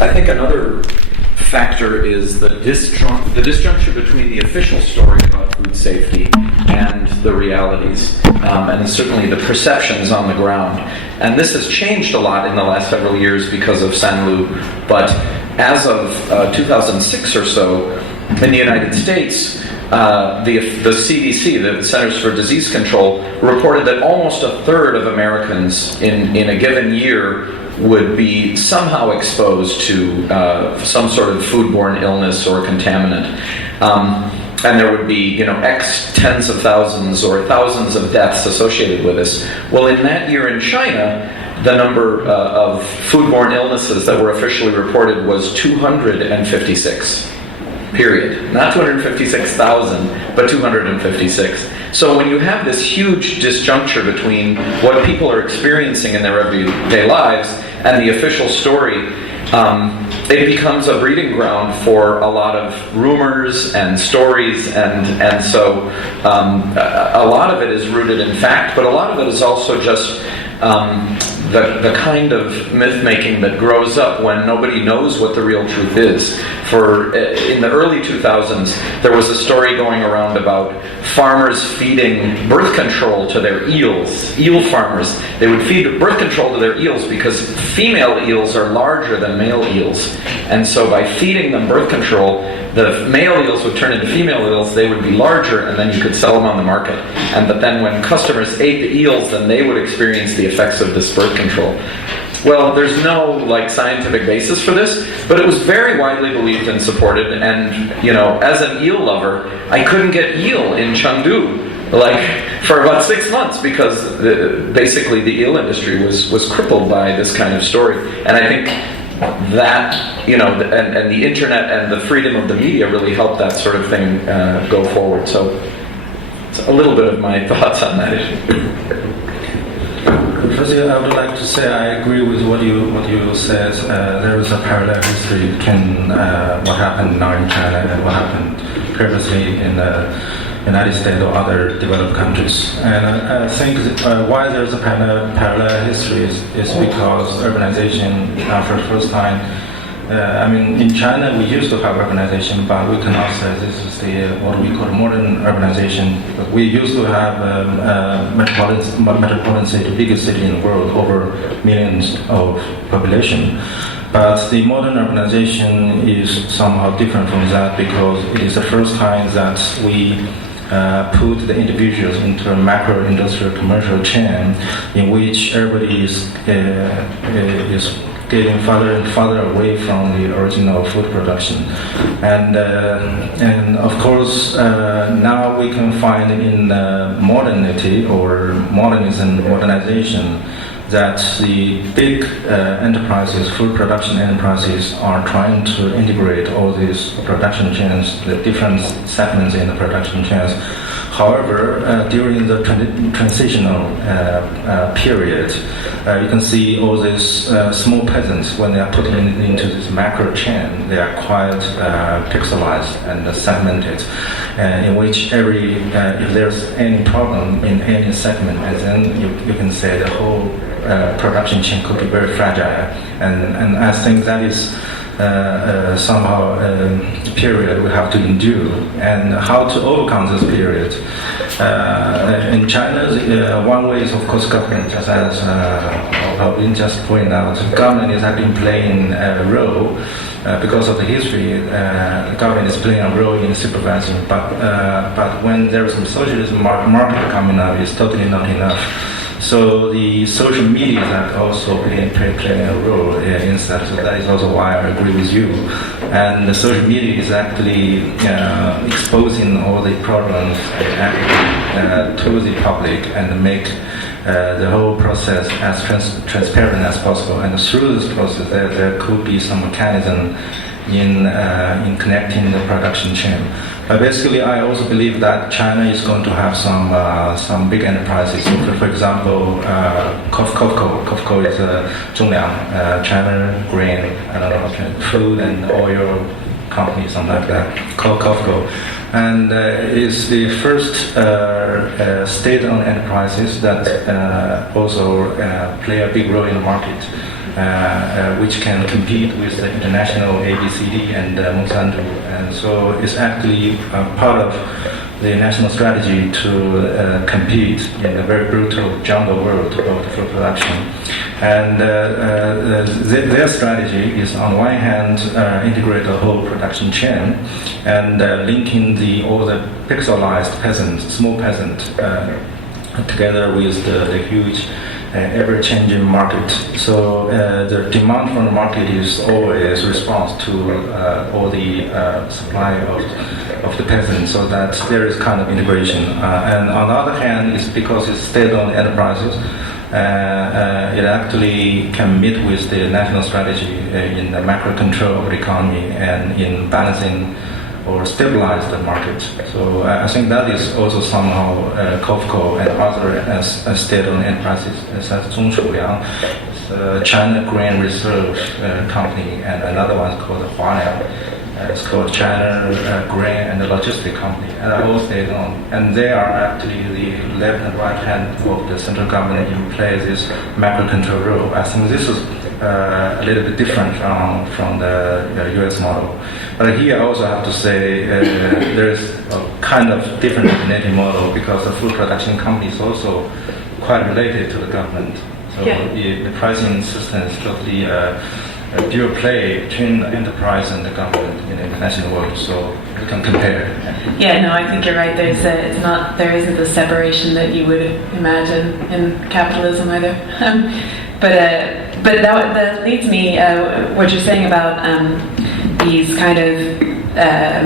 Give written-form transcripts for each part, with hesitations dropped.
I think another factor is the disjuncture between the official story about food safety and the realities, and certainly the perceptions on the ground. And this has changed a lot in the last several years because of Sanlu, but as of 2006 or so, in the United States, the CDC, the Centers for Disease Control, reported that almost a third of Americans in a given year would be somehow exposed to some sort of foodborne illness or contaminant. And there would be, X tens of thousands or thousands of deaths associated with this. Well, in that year in China, the number of foodborne illnesses that were officially reported was 256. Period. Not 256,000, but 256. So when you have this huge disjuncture between what people are experiencing in their everyday lives and the official story, it becomes a breeding ground for a lot of rumors and stories, and so a lot of it is rooted in fact, but a lot of it is also just the kind of myth-making that grows up when nobody knows what the real truth is. In the early 2000s, there was a story going around about farmers feeding birth control to their eels. Eel farmers, they would feed birth control to their eels because female eels are larger than male eels. And so by feeding them birth control, the male eels would turn into female eels, they would be larger, and then you could sell them on the market. And but then when customers ate the eels, then they would experience the effects of this birth control. Well, there's no scientific basis for this, but it was very widely believed and supported. And as an eel lover, I couldn't get eel in Chengdu for about 6 months because basically the eel industry was crippled by this kind of story. And I think that and the internet and the freedom of the media really helped that sort of thing go forward. So it's a little bit of my thoughts on that issue. Firstly, I would like to say I agree with what you said. There is a parallel history between what happened now in China and what happened previously in the United States or other developed countries. And I think why there's a parallel history is because urbanization, for the first time, in China we used to have urbanization, but we cannot say this is what we call modern urbanization. We used to have metropolitan city, biggest city in the world, over millions of population. But the modern urbanization is somehow different from that because it is the first time that we put the individuals into a macro industrial commercial chain in which everybody is getting farther and farther away from the original food production. And of course, now we can find in modernity or modernization, that the big enterprises, food production enterprises, are trying to integrate all these production chains, the different segments in the production chains. However, during the transitional period, you can see all these small peasants, when they are put into this macro chain, they are quite pixelized and segmented, in which if there's any problem in any segment, and then you can say the whole production chain could be very fragile. And I think that is somehow a period we have to endure. And how to overcome this period? In China, one way is of course government, as Robin just pointed out. Government is actually playing a role because of the history. The government is playing a role in supervising, but when there is some socialism market coming up, it's totally not enough. So the social media that also playing a role in that. So that is also why I agree with you. And the social media is actually exposing all the problems to the public and make the whole process as transparent as possible. And through this process, there could be some mechanism in connecting the production chain. But basically, I also believe that China is going to have some big enterprises. For example, COFCO is Zhongliang, China Grain, food and oil company, something like that, called COFCO. And it's the first state-owned enterprises that also play a big role in the market. which can compete with the international ABCD and Monsanto. And so it's actually part of the national strategy to compete in a very brutal jungle world of food production. And their strategy is, on one hand, integrate the whole production chain and linking all the pixelized peasants, small peasant, together with the huge ever-changing market. So the demand from the market is always response to all the supply of the peasants, so that there is kind of integration. And on the other hand, it's because it's state-owned enterprises, it actually can meet with the national strategy in the macro control of the economy and in balancing or stabilize the market. So I think that is also somehow COFCO and other state-owned enterprises, such as Zhongshuliang, China Grain Reserve Company, and another one is called Hualiang. It's called China Grain and Logistics Company, and are all state-owned. And they are actually the left and right hand of the central government in place this macro control role. I think this is a little bit different from the US model. But here I also have to say there's a kind of different originating model, because the food production company is also quite related to the government. So the pricing system is totally a dual play between the enterprise and the government in the international world. So we can compare. Yeah, no, I think you're right. There isn't the separation that you would imagine in capitalism either. But that leads me, what you're saying about these kind of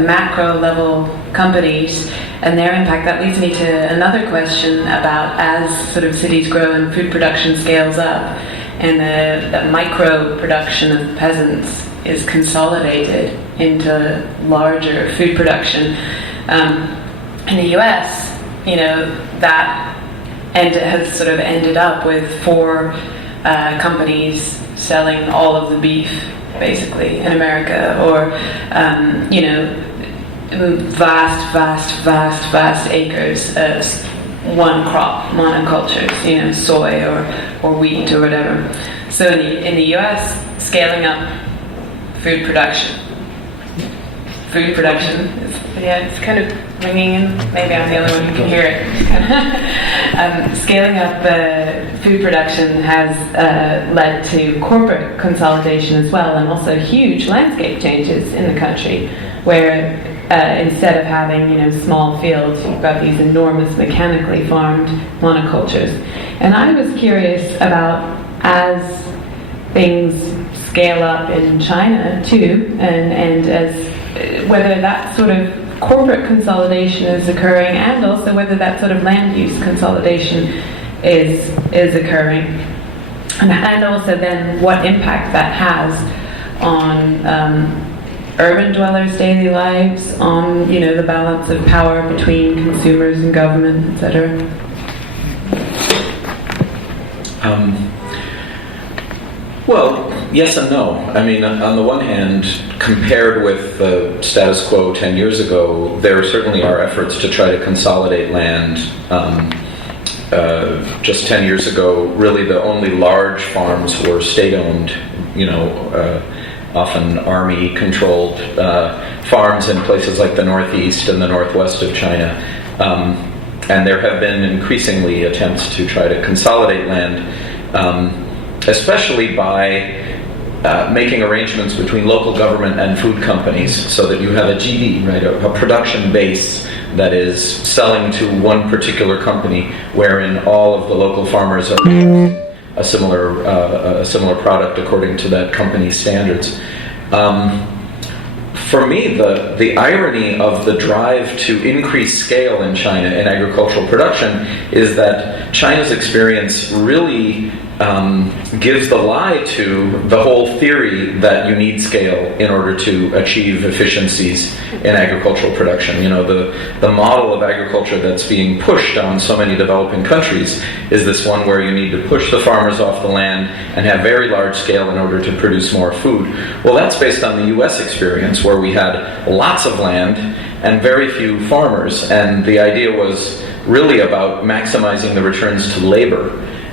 macro level companies and their impact, that leads me to another question about, as sort of cities grow and food production scales up and the micro production of peasants is consolidated into larger food production. In the US, that has sort of ended up with 4 companies selling all of the beef, basically, in America, or vast acres of one crop monocultures, soy or wheat or whatever. So in the US, scaling up food production is, it's kind of ringing in. Maybe I'm the only one who can hear it. Scaling up food production has led to corporate consolidation as well, and also huge landscape changes in the country, where instead of having small fields, you've got these enormous mechanically farmed monocultures. And I was curious about, as things scale up in China too, and as whether that sort of corporate consolidation is occurring, and also whether that sort of land use consolidation is occurring, and also then what impact that has on urban dwellers' daily lives, on the balance of power between consumers and government, etc. Well, yes and no. I mean, on the one hand, compared with the status quo 10 years ago, there certainly are efforts to try to consolidate land. Just 10 years ago, really the only large farms were state-owned, often army-controlled farms in places like the northeast and the northwest of China. And there have been increasingly attempts to try to consolidate land, especially by making arrangements between local government and food companies, so that you have a GD, right, a production base that is selling to one particular company, wherein all of the local farmers are producing a similar product according to that company's standards. For me, the irony of the drive to increase scale in China in agricultural production is that China's experience really gives the lie to the whole theory that you need scale in order to achieve efficiencies in agricultural production. The model of agriculture that's being pushed on so many developing countries is this one where you need to push the farmers off the land and have very large scale in order to produce more food. Well, that's based on the US experience, where we had lots of land and very few farmers, and the idea was really about maximizing the returns to labor.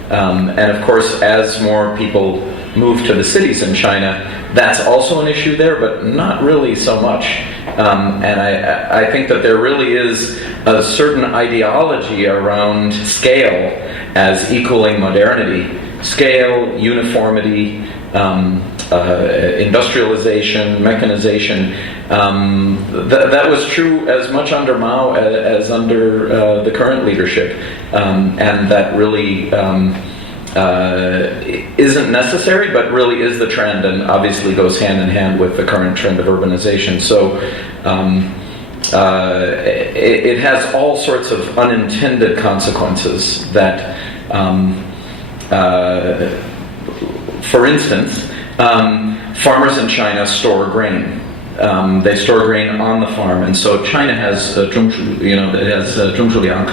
And of course, as more people move to the cities in China, that's also an issue there, but not really so much. And I think that there really is a certain ideology around scale as equaling modernity. Scale, uniformity, industrialization, mechanization. That was true as much under Mao as under the current leadership. And that really isn't necessary, but really is the trend, and obviously goes hand in hand with the current trend of urbanization. So it has all sorts of unintended consequences that, for instance, farmers in China store grain. They store grain on the farm, and so China has zhongshuliang,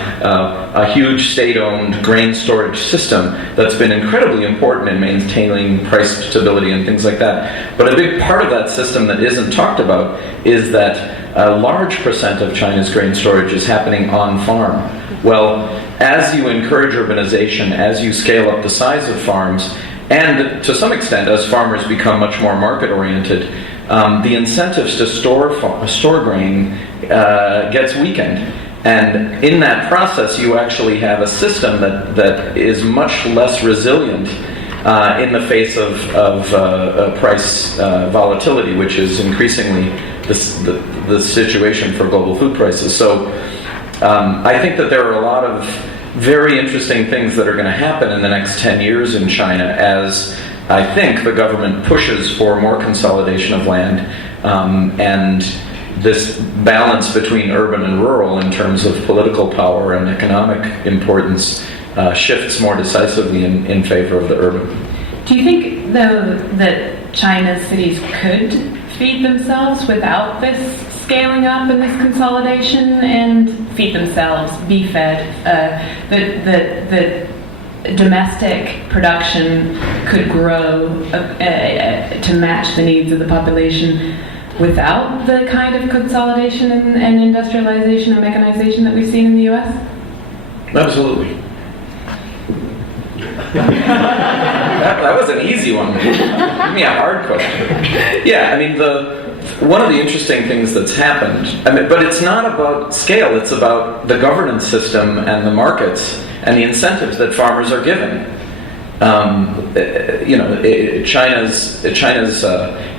a huge state-owned grain storage system that's been incredibly important in maintaining price stability and things like that. But a big part of that system that isn't talked about is that a large percent of China's grain storage is happening on farm. Well, as you encourage urbanization, as you scale up the size of farms, and to some extent as farmers become much more market-oriented, the incentives to store grain gets weakened. And in that process, you actually have a system that is much less resilient in the face of price volatility, which is increasingly the situation for global food prices. So I think that there are a lot of very interesting things that are going to happen in the next 10 years in China as I think the government pushes for more consolidation of land, and this balance between urban and rural in terms of political power and economic importance shifts more decisively in favor of the urban. Do you think, though, that China's cities could feed themselves without this scaling up and this consolidation, and feed themselves, be fed? That domestic production could grow to match the needs of the population without the kind of consolidation and industrialization and mechanization that we've seen in the U.S.? Absolutely. that was an easy one. Give me a hard question. Yeah, I mean, one of the interesting things that's happened, but it's not about scale, it's about the governance system and the markets and the incentives that farmers are given. China's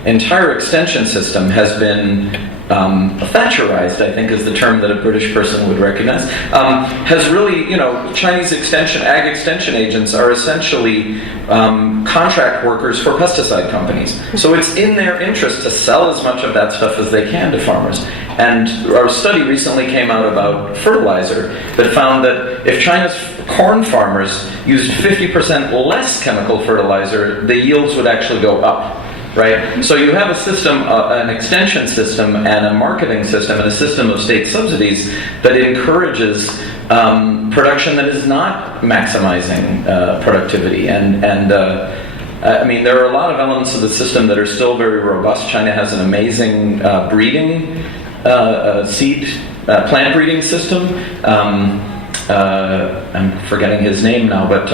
entire extension system has been Thatcherized, I think is the term that a British person would recognize, has really, Chinese ag extension agents are essentially contract workers for pesticide companies. So it's in their interest to sell as much of that stuff as they can to farmers. And our study recently came out about fertilizer that found that if China's corn farmers used 50% less chemical fertilizer, the yields would actually go up. Right? So you have a system, an extension system, and a marketing system, and a system of state subsidies that encourages production that is not maximizing productivity. And I mean, there are a lot of elements of the system that are still very robust. China has an amazing breeding plant breeding system. I'm forgetting his name now, but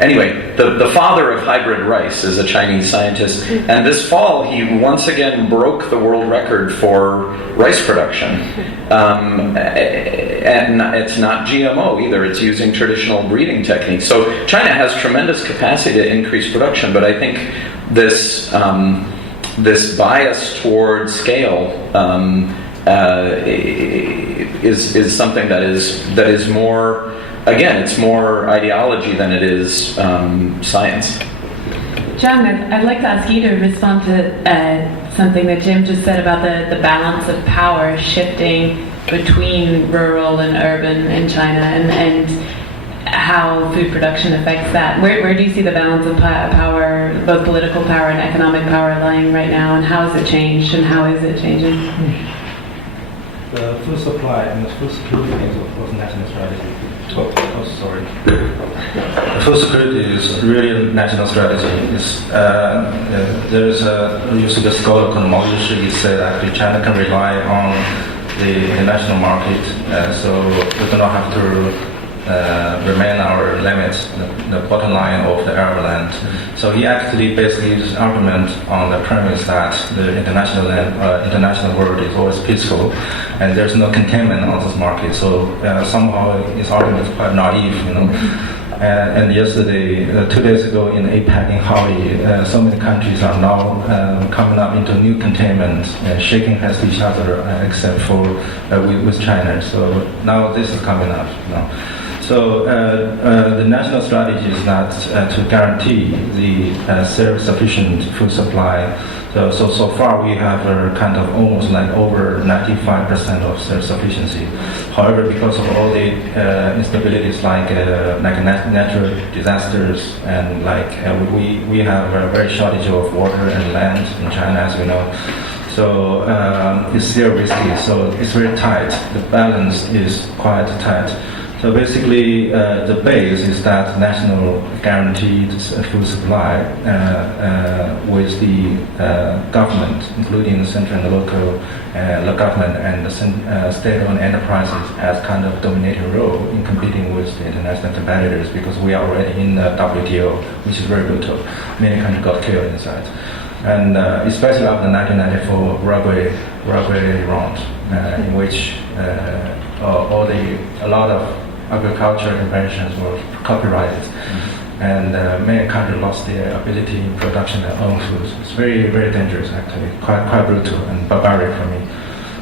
Anyway, the father of hybrid rice is a Chinese scientist, and this fall he once again broke the world record for rice production. And it's not GMO either, it's using traditional breeding techniques. So China has tremendous capacity to increase production, but I think this bias toward scale is something that is more. Again, it's more ideology than it is science. John, I'd like to ask you to respond to something that Jim just said about the balance of power shifting between rural and urban in China, and how food production affects that. Where do you see the balance of power, both political power and economic power, lying right now, and how has it changed, and how is it changing? The food supply and the food security is, of course, national strategy. The food security is really a national strategy. There is used to be a scholar called Mao He said actually China can rely on the national market, so we do not have to limit the bottom line of the Arab land. So he actually basically used his argument on the premise that the international world is always peaceful, and there's no containment on this market. So somehow his argument is quite naive, you know. And yesterday, 2 days ago in APEC in Hawaii, so many countries are now coming up into new containment, shaking hands to each other, except for with China. So now this is coming up. You know. So the national strategy is that to guarantee the self-sufficient food supply. So far we have kind of almost like over 95% of self-sufficiency. However, because of all the instabilities like natural disasters and we have a very shortage of water and land in China, as we know. So it's still risky. So it's very tight. The balance is quite tight. So basically, the base is that national guaranteed food supply with the government, including the central and the local government and the state-owned enterprises, as kind of dominating role in competing with the international competitors, because we are already in the WTO, which is very brutal. Many countries got killed inside, and especially after 1994 Uruguay round, in which a lot of agricultural inventions were copyrighted, and many countries lost their ability in production their own food. It's very, very dangerous, actually, quite brutal and barbaric for me.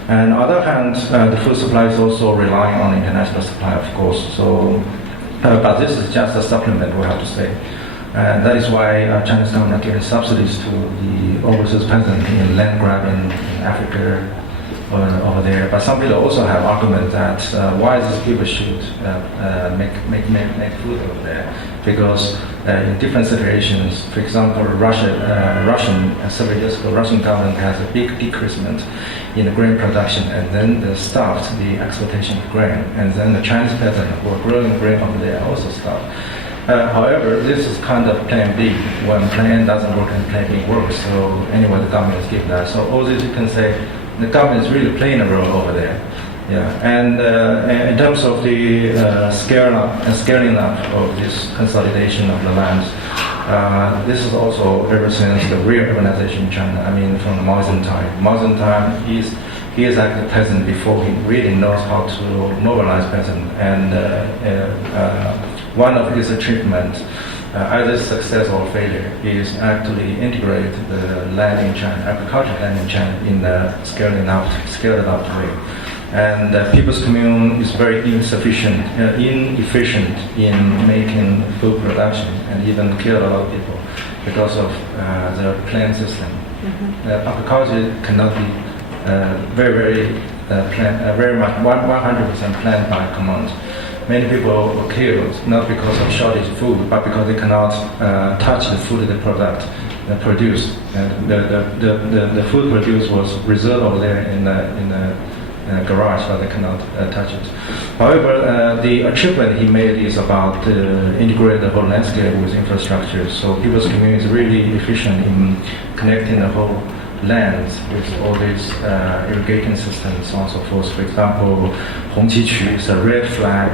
And on the other hand, the food supply is also relying on international supply, of course. So, but this is just a supplement, we have to say. And that is why Chinese government giving subsidies to the overseas peasant in land grabbing in Africa, over there. But some people also have argument that why these people should make food over there, because in different situations, for example, several years ago, Russian government has a big decreasement in the grain production, and then they stopped the exportation of grain, and then the Chinese peasants who are growing grain over there also stopped. However, this is kind of plan B. When plan A doesn't work and plan B works, so anyway, the government is giving that. So all this you can say, the government is really playing a role over there. Yeah, and in terms of the scaling up of this consolidation of the lands, this is also ever since the real urbanization in China. I mean, from Mao Zedong time. Mao Zedong time, he is like a peasant before he really knows how to mobilize peasant. And one of his achievements, either success or failure, is actually integrate the land in China, agricultural land in China, in a scaled up way. And the people's commune is very inefficient in making food production, and even killed a lot of people because of the plan system. Agriculture cannot be very much 100% planned by command. Many people were killed not because of shortage of food, but because they cannot touch the food they produce. The food produced was reserved over there in the garage, but they cannot touch it. However, the achievement he made is about integrate the whole landscape with infrastructure. So people's community is really efficient in connecting the whole lands with all these irrigation systems, so on and so forth. For example, Hongqiqu is a red flag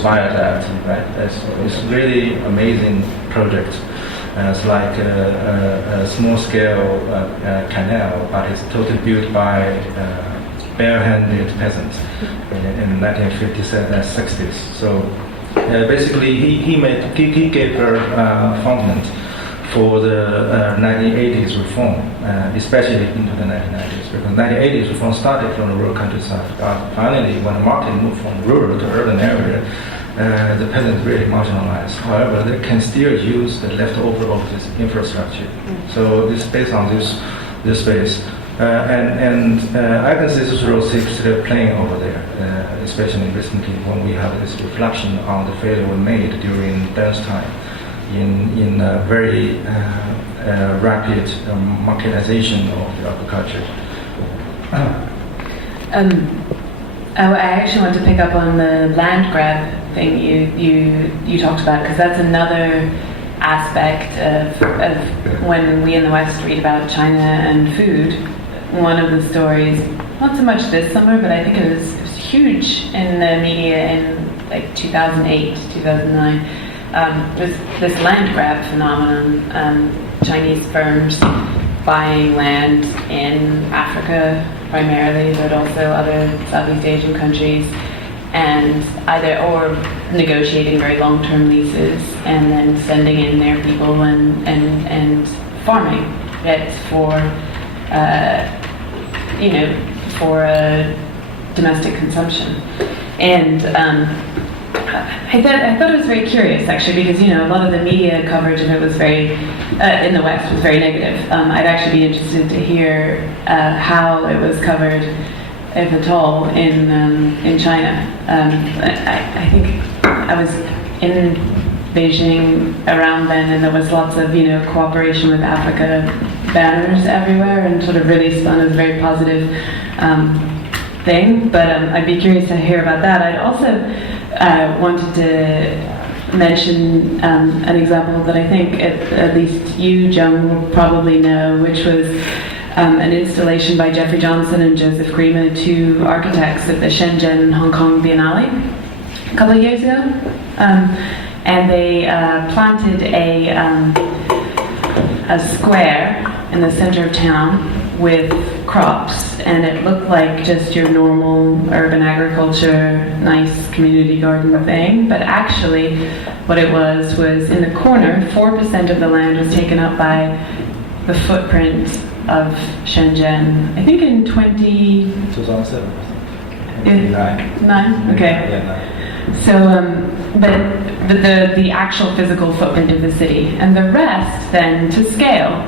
viaduct, right? It's really amazing project. It's like a small-scale canal, but it's totally built by bare-handed peasants in 1950s, 60s. So basically, he gave her fundament for the 1980s reform, especially into the 1990s, because 1980s reform started from the rural countryside. Finally, when the market moved from rural to urban area, the peasants really marginalized. However, they can still use the leftover of this infrastructure. So this based on this space. And I can see this role still playing over there, especially recently when we have this reflection on the failure we made during Deng's time in very rapid marketization of the agriculture. I actually want to pick up on the land grab thing you talked about, because that's another aspect of when we in the West read about China and food. One of the stories, not so much this summer, but I think it was huge in the media in like 2008, 2009, was this land grab phenomenon. Chinese firms buying land in Africa primarily, but also other Southeast Asian countries, and or negotiating very long-term leases and then sending in their people and farming it for domestic consumption. And I thought it was very curious, actually, because a lot of the media coverage of it was very in the West was very negative. I'd actually be interested to hear how it was covered, if at all, in China. I think I was in Beijing around then, and there was lots of cooperation with Africa banners everywhere, and sort of really spun as a very positive thing. But I'd be curious to hear about that. I'd also wanted to mention an example that I think at least you, Jung, will probably know, which was an installation by Jeffrey Johnson and Joseph Grima, two architects at the Shenzhen Hong Kong Biennale a couple of years ago. And they planted a square in the center of town with crops, and it looked like just your normal urban agriculture, nice community garden thing. But actually, what it was in the corner, 4% of the land was taken up by the footprint of Shenzhen. I think in 2007. Nine? Okay. Yeah, 9. So, but the actual physical footprint of the city, and the rest then to scale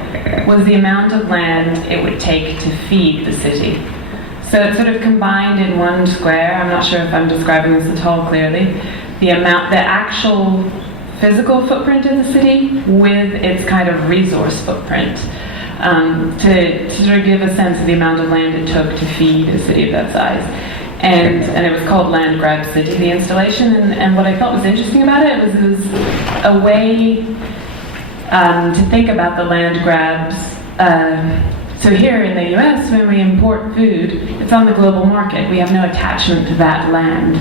was the amount of land it would take to feed the city. So it sort of combined in one square. I'm not sure if I'm describing this at all clearly. The actual physical footprint of the city with its kind of resource footprint, to sort of give a sense of the amount of land it took to feed a city of that size. And it was called Land Grab City, the installation. And what I thought was interesting about it was a way to think about the land grabs. So here in the US, when we import food, it's on the global market. We have no attachment to that land.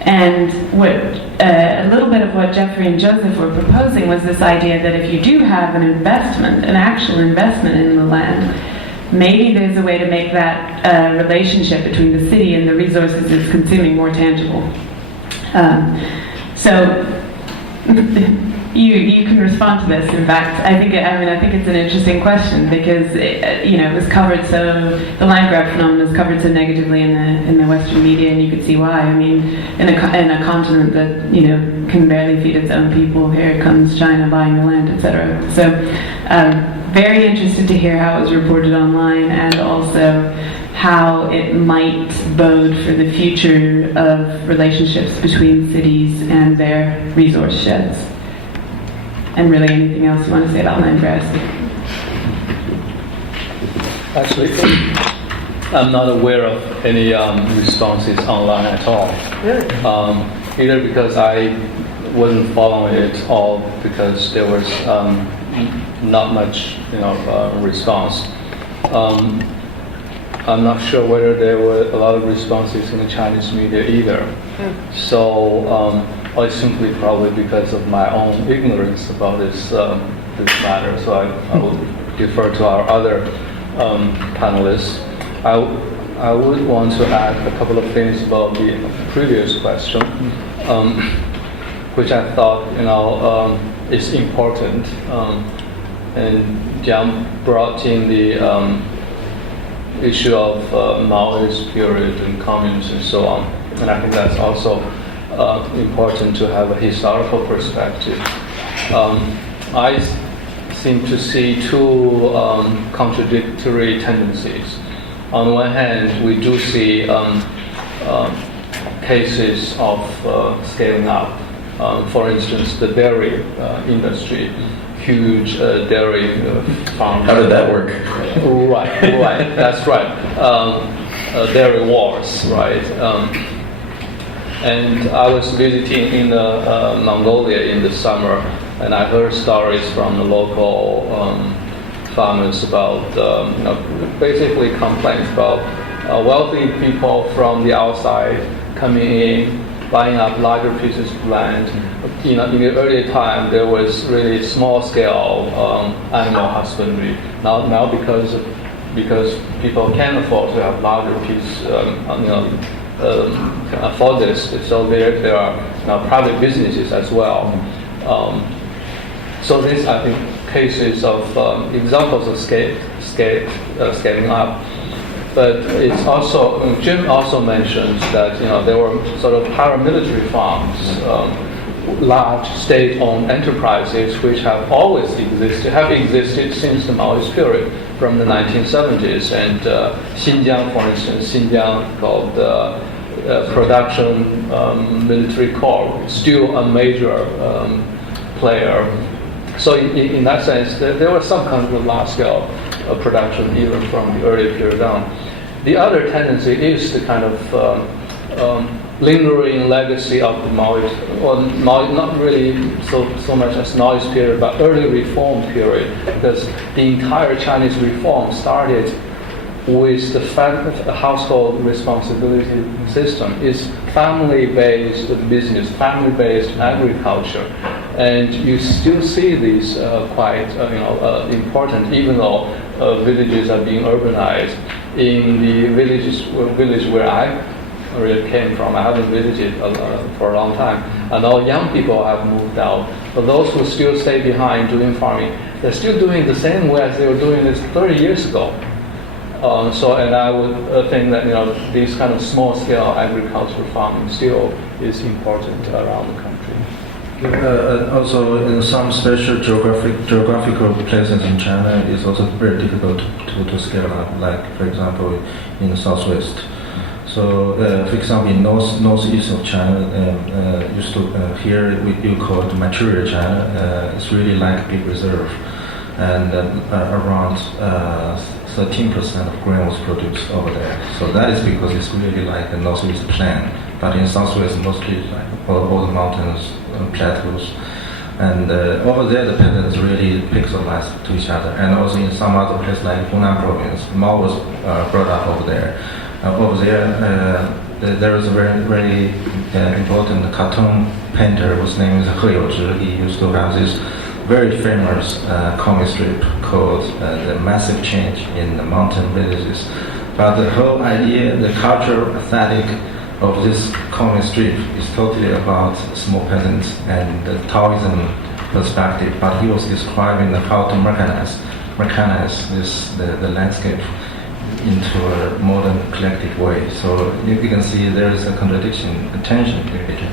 And a little bit of what Jeffrey and Joseph were proposing was this idea that if you do have an actual investment in the land, maybe there's a way to make that relationship between the city and the resources it's consuming more tangible. So you can respond to this. In fact, I think it's an interesting question because it was covered the land grab phenomenon is covered so negatively in the Western media, and you could see why. I mean, in a continent that can barely feed its own people, here comes China buying the land, etc. So. Very interested to hear how it was reported online, and also how it might bode for the future of relationships between cities and their resource sheds. And really anything else you want to say about land grabs? Actually, I'm not aware of any responses online at all. Either because I wasn't following it, or because there was not much, response. I'm not sure whether there were a lot of responses in the Chinese media either. So, or simply probably because of my own ignorance about this matter. So I will defer to our other panelists. I would want to add a couple of things about the previous question, which I thought, is important. And Jiang brought in the issue of Maoist period and communism and so on. And I think that's also important to have a historical perspective. I seem to see two contradictory tendencies. On one hand, we do see cases of scaling up. For instance, the dairy industry. Huge dairy farms. How did that work? Right, that's right. Dairy wars, right? And I was visiting in Mongolia in the summer, and I heard stories from the local farmers about, basically complaints about wealthy people from the outside coming in buying up larger pieces of land. In the early time, there was really small scale animal husbandry. Now because people can afford to have larger pieces, can afford this. So there are now private businesses as well. So these, I think, cases of examples of scaling up. But it's also, Jim also mentions that there were sort of paramilitary farms, large state-owned enterprises which have always existed since the Maoist period from the 1970s. And Xinjiang, for instance, Xinjiang called Production Military Corps, still a major player. So in that sense, there was some kind of large-scale production even from the early period on. The other tendency is the kind of lingering legacy of the Maoist, or not really so much as Maoist period, but early reform period, because the entire Chinese reform started with the household responsibility system. It's family-based business, family-based agriculture, and you still see these quite important, even though villages are being urbanized. In the village where I really came from, I haven't visited for a long time. And all young people have moved out. But those who still stay behind doing farming, they're still doing the same way as they were doing this 30 years ago. And I would think that these kind of small-scale agricultural farming still is important around the country. Also, in some special geographical places in China, it's also very difficult to scale up. Like, for example, in the southwest. So, for example, in northeast of China, used to here you call it Manchuria China. It's really like a big reserve, and around 13% of grain was produced over there. So that is because it's really like a northeast plain. But in southwest, mostly like all the mountains, plateaus, and over there the patterns really pixelized to each other. And also in some other places like Hunan province, Mao was brought up over there. There was a very important cartoon painter whose name is He Youzhi. He used to have this very famous comic strip called The Massive Change in the Mountain Villages. But the whole idea, the cultural aesthetic of this comic strip is totally about small peasants and the Taoism perspective. But he was describing how to mechanize the landscape into a modern collective way. So you can see there is a contradiction, a tension between.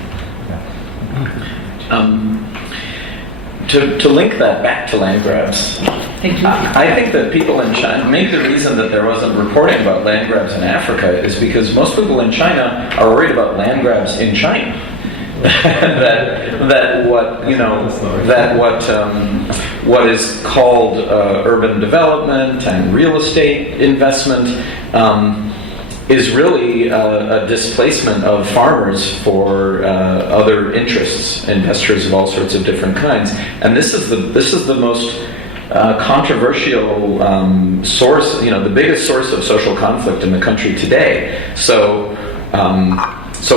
To link that back to land grabs, Thank you. I think that people in China, maybe the reason that there wasn't reporting about land grabs in Africa is because most people in China are worried about land grabs in China. What is called urban development and real estate investment is really a displacement of farmers for other interests, investors of all sorts of different kinds. And this is the most controversial source, the biggest source of social conflict in the country today. So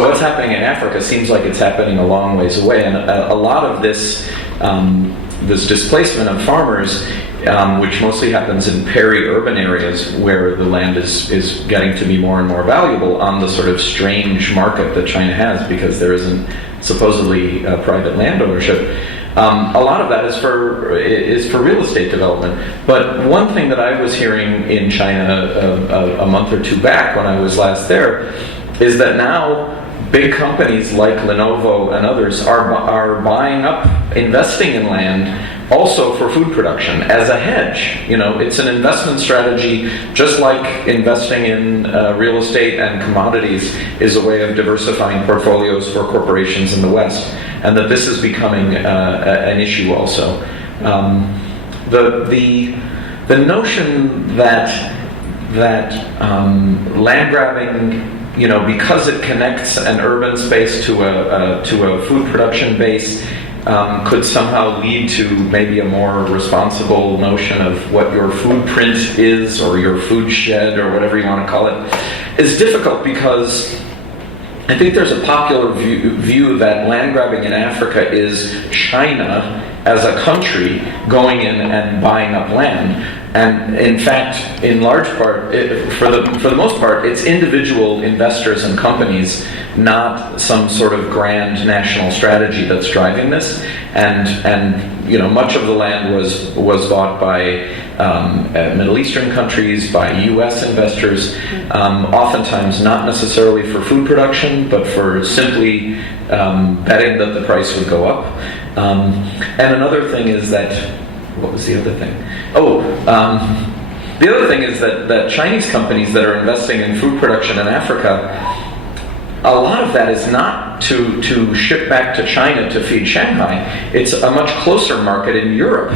what's happening in Africa seems like it's happening a long ways away, and a lot of this displacement of farmers, which mostly happens in peri-urban areas where the land is getting to be more and more valuable on the sort of strange market that China has because there isn't supposedly private land ownership. A lot of that is for real estate development. But one thing that I was hearing in China a month or two back when I was last there is that now big companies like Lenovo and others are buying up, investing in land also for food production as a hedge. It's an investment strategy, just like investing in real estate and commodities is a way of diversifying portfolios for corporations in the West, and that this is becoming an issue also. The notion that land grabbing, because it connects an urban space to a food production base, could somehow lead to maybe a more responsible notion of what your food print is, or your food shed, or whatever you want to call it, is difficult because I think there's a popular view that land grabbing in Africa is China as a country going in and buying up land. And in fact, in large part, for the most part, it's individual investors and companies, not some sort of grand national strategy that's driving this. And you know, much of the land was bought by Middle Eastern countries, by U.S. investors, oftentimes not necessarily for food production, but for simply betting that the price would go up. And another thing is that, what was the other thing? The other thing is that Chinese companies that are investing in food production in Africa, a lot of that is not to ship back to China to feed Shanghai. It's a much closer market in Europe,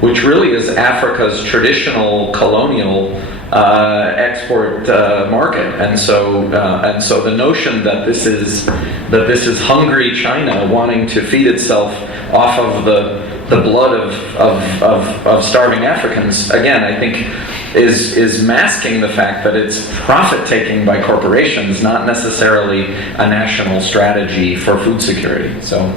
which really is Africa's traditional colonial export market. And so the notion that this is hungry China wanting to feed itself off of the blood of starving Africans, again, I think is masking the fact that it's profit-taking by corporations, not necessarily a national strategy for food security. So,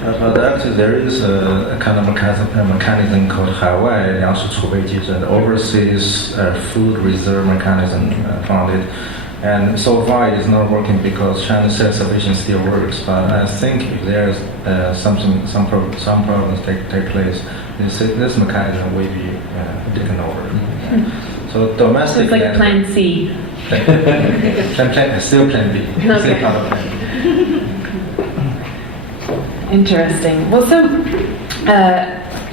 but actually there is a kind of mechanism called 海外粮食储备机制, the overseas food reserve mechanism founded. And so far it is not working because China's self-sufficiency still works. But I think if there's some problems take place, this mechanism will be taken over. So domestic. So it's like Plan C. Still Plan B. Okay. Still part of Plan B. Interesting. Well, so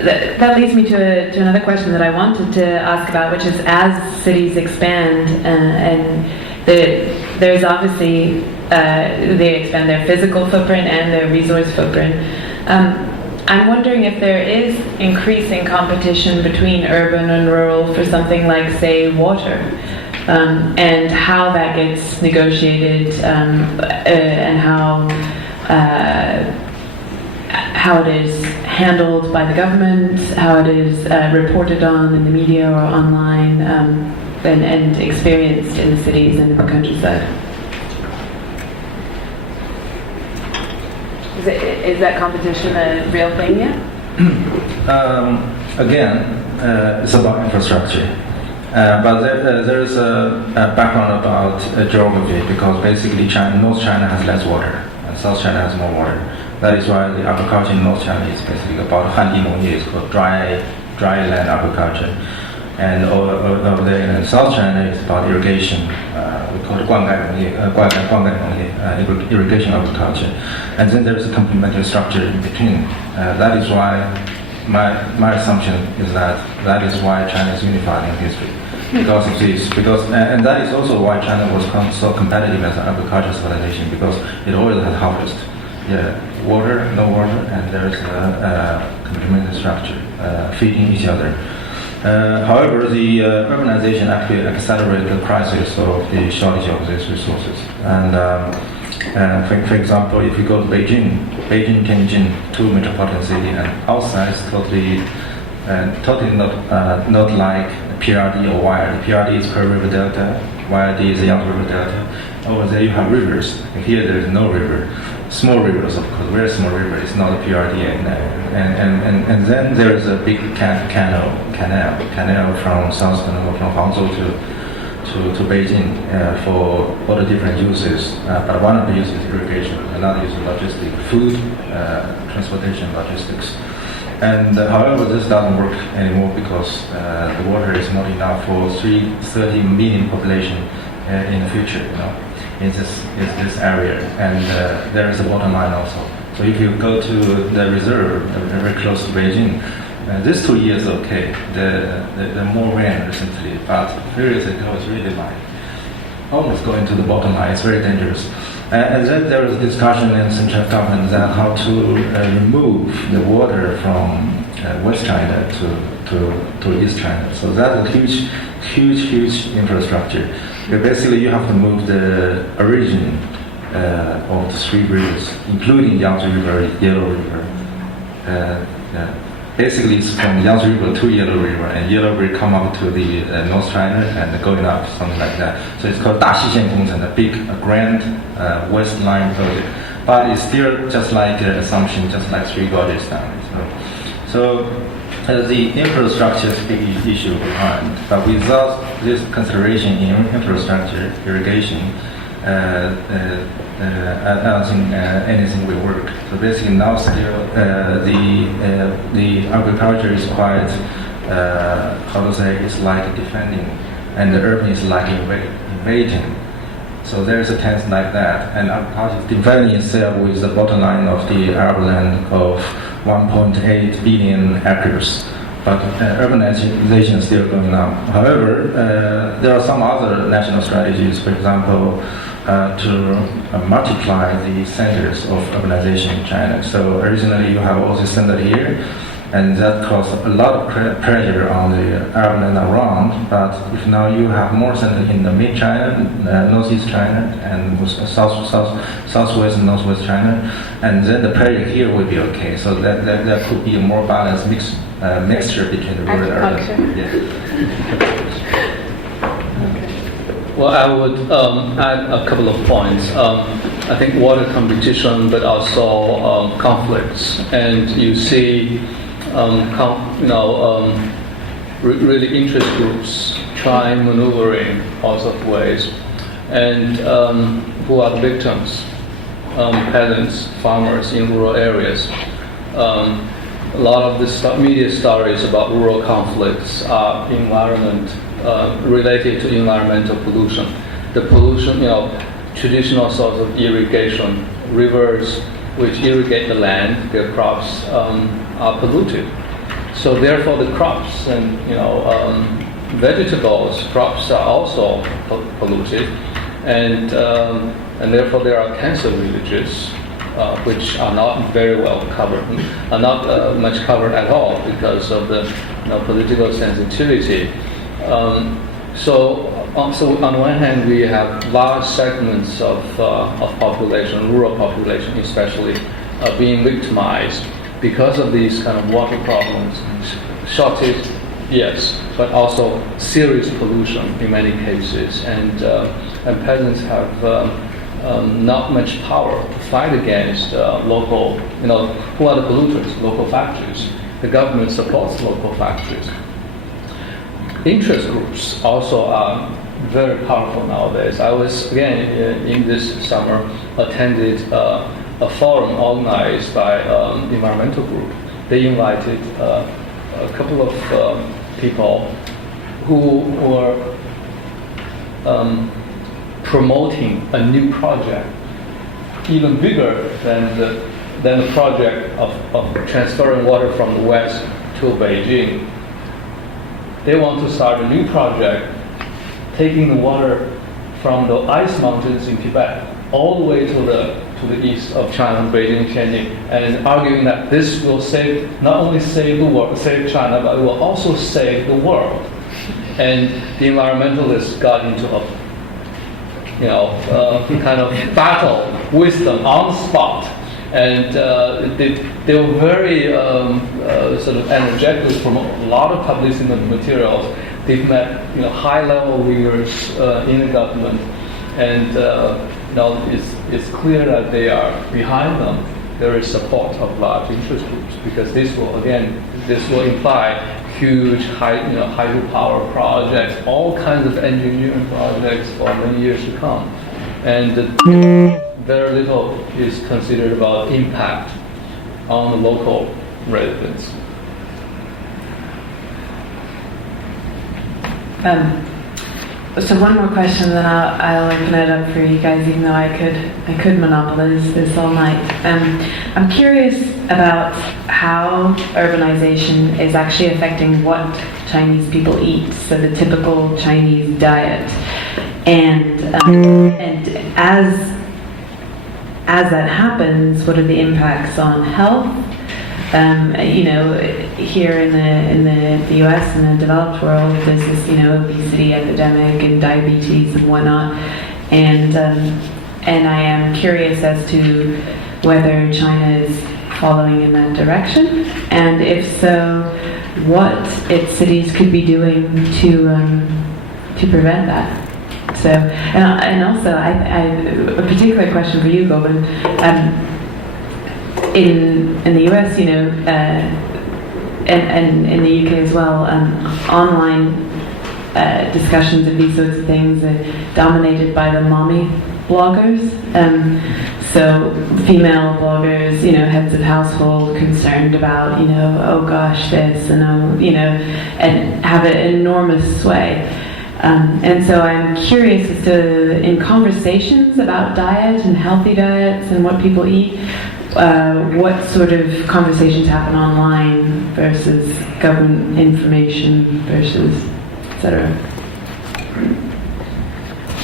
that leads me to another question that I wanted to ask about, which is as cities expand and there's obviously they expand their physical footprint and their resource footprint. I'm wondering if there is increasing competition between urban and rural for something like, say, water, and how that gets negotiated, and how it is handled by the government, how it is reported on in the media or online, and experienced in the cities and in the countryside. Is that competition a real thing yet? Again, it's about infrastructure. But there's a background about geography, because basically North China has less water, and South China has more water. That is why the agriculture in North China is basically about 旱地农业, it's called dry land agriculture. And over there in South China, it's about irrigation. We call it 灌溉农业, irrigation agriculture. And then there's a complementary structure in between. That is why my assumption is that is why China is unified in history. Because of this, and that is also why China was so competitive as an agricultural civilization, because it always had harvest. Yeah, water, no water, and there's a complementary structure feeding each other. However, the urbanization actually accelerated the crisis of the shortage of these resources. And for example, if you go to Beijing, Tianjin, two metropolitan cities, and outside is totally not like PRD or YRD. PRD is Pearl River Delta, YRD is the Yangtze River Delta. Over there you have rivers. Here there is no river. Small rivers, of course, very small river. It's not a PRD, and then there is a big canal from South China, from Hangzhou to Beijing for all the different uses. But one of the uses is irrigation, another use is logistics, food, transportation, logistics. And however, this doesn't work anymore because the water is not enough for 30 million population in the future. In this area, and there is a bottom line also. So if you go to the reserve, very close to Beijing, this 2 years okay. The more rain recently, but 3 years ago it's really like almost going to the bottom line. It's very dangerous. And then there is discussion in central government that how to remove the water from West China to East China. So that's a huge infrastructure. Basically, you have to move the origin of the three rivers, including Yangtze River, Yellow River, basically it's from Yangtze River to Yellow River, and Yellow River come up to the North China and going up, something like that. So it's called 大西线工程, a big, grand West Line project. But it's still just like assumption, just like Three Gorges down. So the infrastructure is a big issue behind, but without this consideration in infrastructure, irrigation, I don't think anything will work. So basically now still the agriculture is quite, how to say, it's like defending, and the urban is like invading. So there's a tension like that, and agriculture is defending itself with the bottom line of the Arab land of 1.8 billion acres. But urbanization is still going on. However, there are some other national strategies, for example, to multiply the centers of urbanization in China. So originally you have all the center here, and that caused a lot of pressure on the Arab land around. But if now you have more center in the mid-China, northeast China, and southwest and northwest China, and then the pressure here will be okay. So that could be a more balanced mixture between the rural and urban. Yeah. Well, I would add a couple of points. I think water competition, but also conflicts, and you see, really interest groups trying maneuvering all sorts of ways, and who are the victims? Peasants, farmers in rural areas. A lot of the media stories about rural conflicts are related to environmental pollution. The pollution, traditional source of irrigation, rivers which irrigate the land, their crops are polluted. So therefore, the crops and vegetables crops are also polluted, and therefore there are cancer villages which are not very well covered, are not much covered at all because of the political sensitivity. So on the one hand, we have large segments of population, rural population especially, being victimized because of these kind of water problems, shortage, yes, but also serious pollution in many cases, and peasants have not much power to fight against local, who are the polluters? Local factories. The government supports local factories. Interest groups also are very powerful nowadays. I was, again, in this summer, attended a forum organized by environmental group. They invited a couple of people who were promoting a new project, even bigger than the project of transferring water from the west to Beijing. They want to start a new project, taking the water from the ice mountains in Tibet all the way to the east of China, Beijing, Tianjin, and arguing that this will not only save the world, save China, but it will also save the world. And the environmentalists got into a kind of battle with them on the spot. And they were very sort of energetic from a lot of publicity materials. They've met high-level leaders in the government, and it's clear that they are behind them. There is support of large interest groups because this will imply huge hydropower projects, all kinds of engineering projects for many years to come, and very little is considered about impact on the local residents. So one more question, then I'll open it up for you guys, even though I could monopolize this all night. I'm curious about how urbanization is actually affecting what Chinese people eat, so the typical Chinese diet, and as that happens, what are the impacts on health? Here in the U.S. and the developed world, there's this obesity epidemic and diabetes and whatnot, and I am curious as to whether China's following in that direction? And if so, what its cities could be doing to prevent that? So, and also, I a particular question for you, Govan. In the US, you know, and in the UK as well, online discussions of these sorts of things are dominated by the mommy bloggers. So female bloggers, you know, heads of household, concerned about, you know, oh gosh, this, and oh, you know, and have an enormous sway. And so I'm curious as to, in conversations about diet and healthy diets and what people eat, what sort of conversations happen online versus government information versus, etc.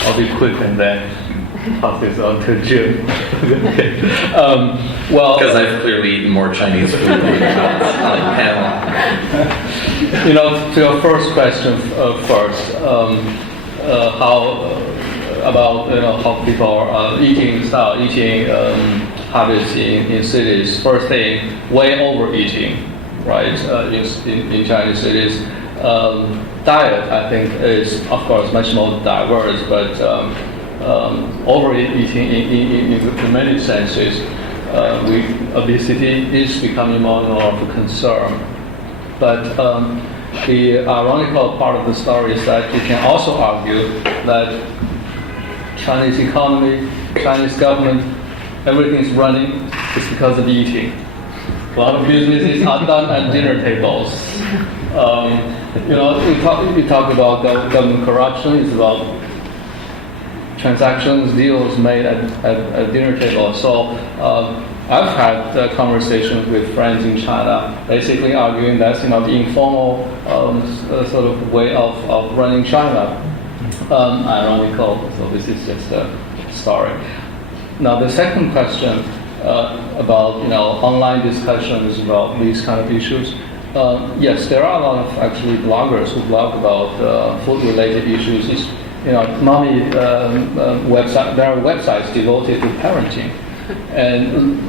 I'll be quick and then pass this on to Jim. Okay. Well, Because I've clearly eaten more Chinese food than the panel. you know, to your first question first, how about, you know, how people are eating habits in cities. First thing, way overeating, right? In Chinese cities, diet I think is of course much more diverse, but overeating in many senses, obesity is becoming more and more of a concern. But the ironical part of the story is that you can also argue that Chinese economy, Chinese government, everything is running is because of eating. A lot of businesses are done at dinner tables. You know, you talk about government corruption. It's about transactions, deals made at dinner table. So I've had conversations with friends in China, basically arguing that's, you know, the informal sort of way of running China. Ironical. So this is just a story. Now the second question about, you know, online discussions about these kind of issues. Yes, there are a lot of actually bloggers who blog about food-related issues. It's, you know, mommy website. There are websites devoted to parenting, and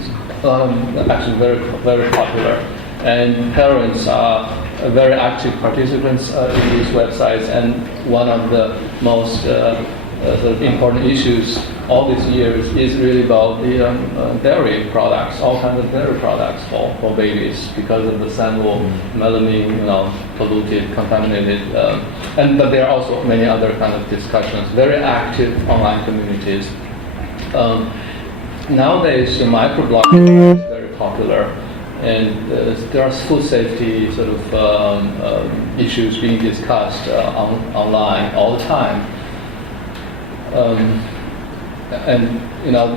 a lot of them actually very popular. And parents are very active participants in these websites. And one of the most sort of important issues all these years is really about the dairy products, all kinds of dairy products for babies because of the melamine, you know, polluted, contaminated, but there are also many other kind of discussions. Very active online communities. Nowadays, the microblogging is very popular, and there are food safety sort of issues being discussed online all the time. And you know,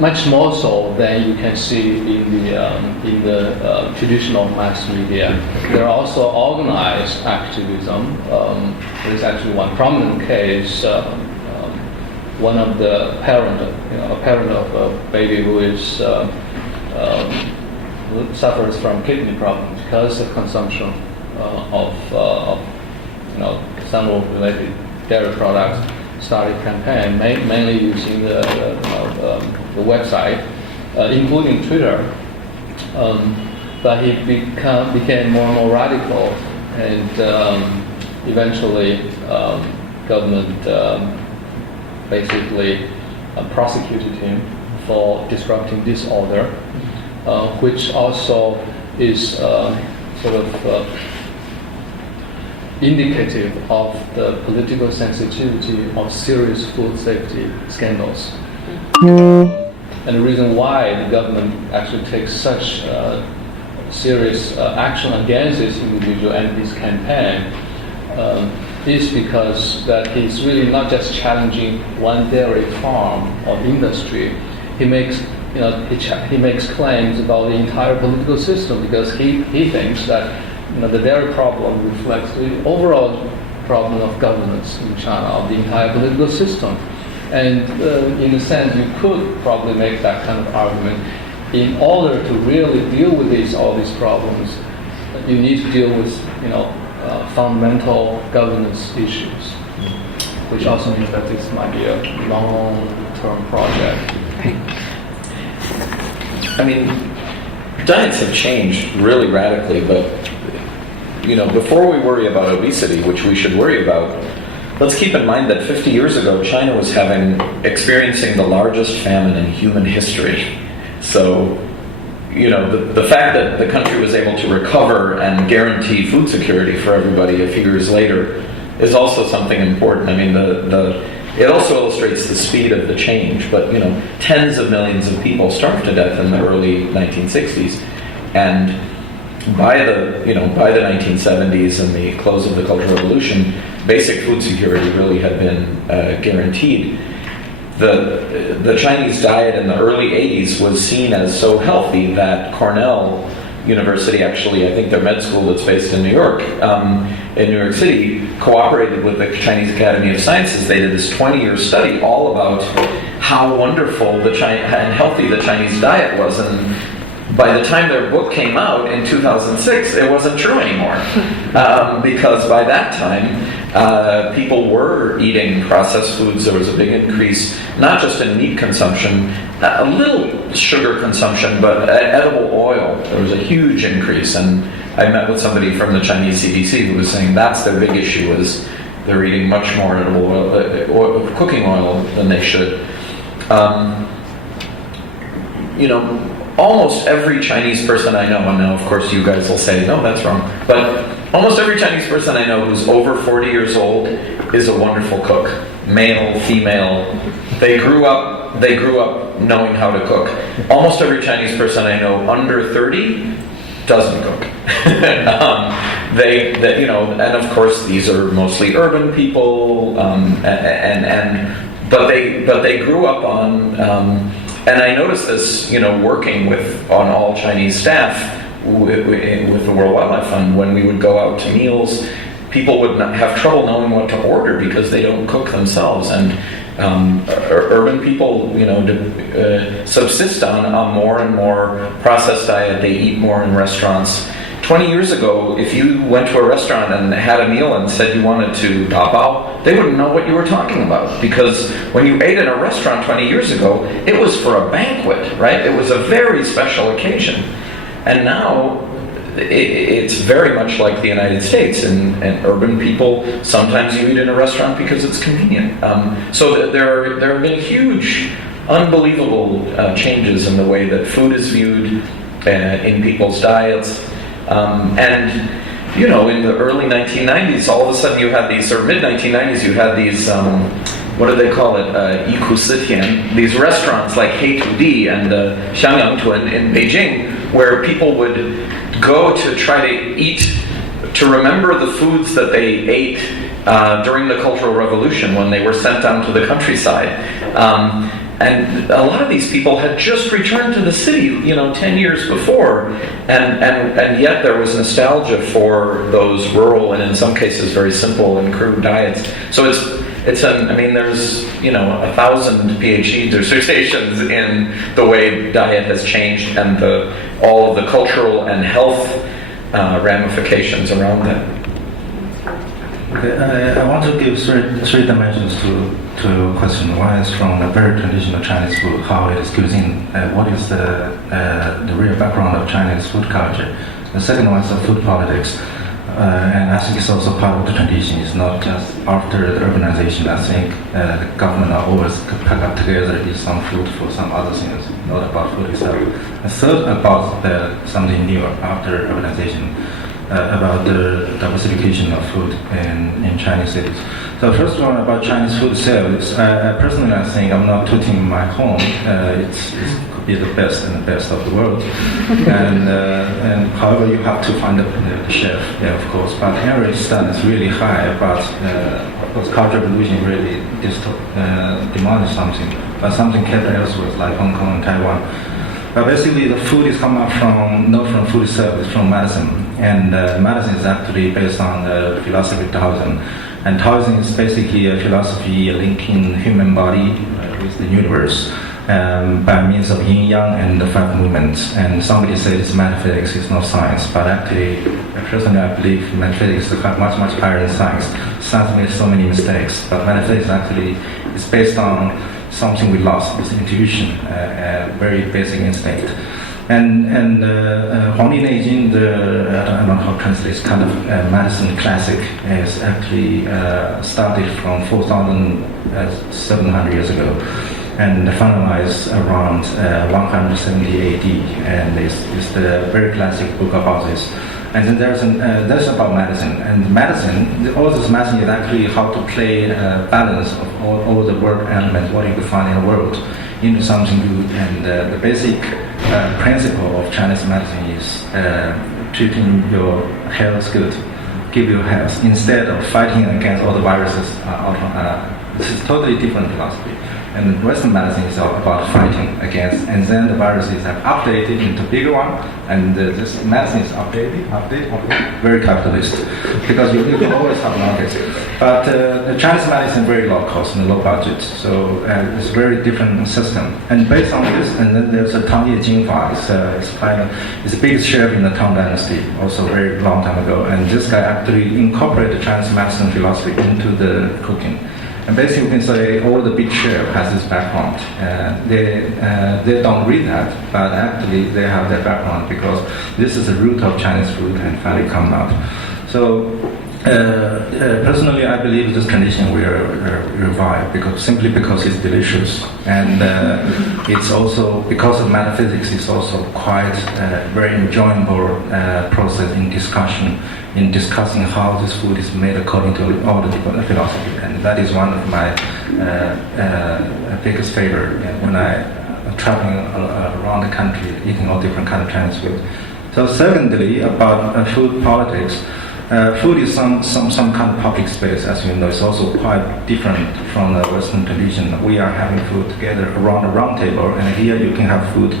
much more so than you can see in the traditional mass media. There are also organized activism. There's actually one prominent case. One of the a parent of a baby who is who suffers from kidney problems because of consumption of you know, animal-related dairy products, started a campaign mainly using the website, including Twitter. But he became more and more radical, and eventually government basically prosecuted him for disrupting disorder, which also is sort of indicative of the political sensitivity of serious food safety scandals. And the reason why the government actually takes such serious action against this individual and his campaign is because that he's really not just challenging one dairy farm or industry. He makes, you know, he makes claims about the entire political system because he thinks that, you know, the dairy problem reflects the overall problem of governance in China, of the entire political system. And in a sense, you could probably make that kind of argument. In order to really deal with all these problems, you need to deal with, you know, fundamental governance issues, which also means that this might be a long-term project. I mean, diets have changed really radically, but before we worry about obesity, which we should worry about, let's keep in mind that 50 years ago, China was experiencing the largest famine in human history. So, the fact that the country was able to recover and guarantee food security for everybody a few years later is also something important. I mean, it also illustrates the speed of the change. But tens of millions of people starved to death in the early 1960s, and by the 1970s and the close of the Cultural Revolution, basic food security really had been guaranteed. The Chinese diet in the early 80s was seen as so healthy that Cornell University, actually, I think their med school that's based in New York City, cooperated with the Chinese Academy of Sciences. They did this 20-year study all about how wonderful and healthy the Chinese diet was. And by the time their book came out in 2006, it wasn't true anymore. Because by that time, people were eating processed foods. There was a big increase, not just in meat consumption, a little sugar consumption, but edible oil. There was a huge increase. And I met with somebody from the Chinese CDC who was saying that's their big issue, is they're eating much more edible oil, cooking oil than they should. Almost every Chinese person I know, and now of course you guys will say, no, that's wrong, but almost every Chinese person I know who's over 40 years old is a wonderful cook. Male, female. They grew up knowing how to cook. Almost every Chinese person I know under 30 doesn't cook. And of course these are mostly urban people, but they grew up on. And I noticed this, working on all Chinese staff with the World Wildlife Fund. When we would go out to meals, people would not have trouble knowing what to order because they don't cook themselves. And urban people, subsist on a more and more processed diet. They eat more in restaurants. 20 years ago, if you went to a restaurant and had a meal and said you wanted to dabao, they wouldn't know what you were talking about. Because when you ate in a restaurant 20 years ago, it was for a banquet, right? It was a very special occasion. And now, it's very much like the United States. And urban people, sometimes you eat in a restaurant because it's convenient. So there have been huge, unbelievable changes in the way that food is viewed in people's diets. In the early 1990s, all of a sudden you had these, or mid-1990s, you had these, what do they call it, Yikusitian, these restaurants like H2D and Xiangyangtuan in Beijing, where people would go to try to eat, to remember the foods that they ate during the Cultural Revolution when they were sent down to the countryside. And a lot of these people had just returned to the city, 10 years before, and yet there was nostalgia for those rural and in some cases very simple and crude diets. So there's 1,000 PhD dissertations in the way diet has changed and all of the cultural and health ramifications around that. Okay, I want to give three dimensions to question. One is from the very traditional Chinese food, how it is cuisine, what is the real background of Chinese food culture. The second one is the food politics, and I think it's also part of the tradition. It's not just after the urbanization. I think the government always pack up together, eat some food for some other things, not about food itself. The third about something new after urbanization. About the diversification of food in Chinese cities. So first one about Chinese food itself. Personally, I think I'm not tooting my home. It could be the best of the world. and however, you have to find the chef, yeah, of course. But average standard is really high. But of course, cultural revolution really demands something. But something kept elsewhere, like Hong Kong and Taiwan. But basically, the food is come up not from food itself, it's from medicine. And medicine is actually based on the philosophy of Taoism. And Taoism is basically a philosophy linking human body with the universe by means of yin-yang and the five movements. And somebody said it's metaphysics, it's not science. But actually, personally, I believe metaphysics is much, much higher than science. Science makes so many mistakes. But metaphysics actually is based on something we lost, this intuition, a very basic instinct. Huang Li Neijing, I don't know how to translate, it's kind of medicine classic, is actually started from 4,700 years ago and finalized around 170 AD, and it's the very classic book about this. And then there's about medicine, and all this medicine is actually how to play a balance of all the world elements, what you can find in the world, into something good. And the basic principle of Chinese medicine is treating your health good, give you health, instead of fighting against all the viruses. This is totally different philosophy. And Western medicine is all about fighting against, and then the viruses have updated into bigger one, and this medicine is updated, very capitalist, because you always have markets. But the Chinese medicine is very low cost and low budget, so it's a very different system. And based on this, and then there's a Tang Ye Jingfa, it's the biggest chef in the Tang Dynasty, also very long time ago, and this guy actually incorporated Chinese medicine philosophy into the cooking. And basically, you can say all the big chefs has this background. They don't read that, but actually they have that background because this is the root of Chinese food and finally come out. So personally, I believe this tradition will revive simply because it's delicious, and it's also because of metaphysics. It's also quite a very enjoyable process in discussing how this food is made according to all the different philosophy, and that is one of my biggest favorite when I traveling around the country, eating all different kind of Chinese food. So secondly, about food politics. Food is some kind of public space, as you know. It's also quite different from the Western tradition. We are having food together around a round table, and here you can have food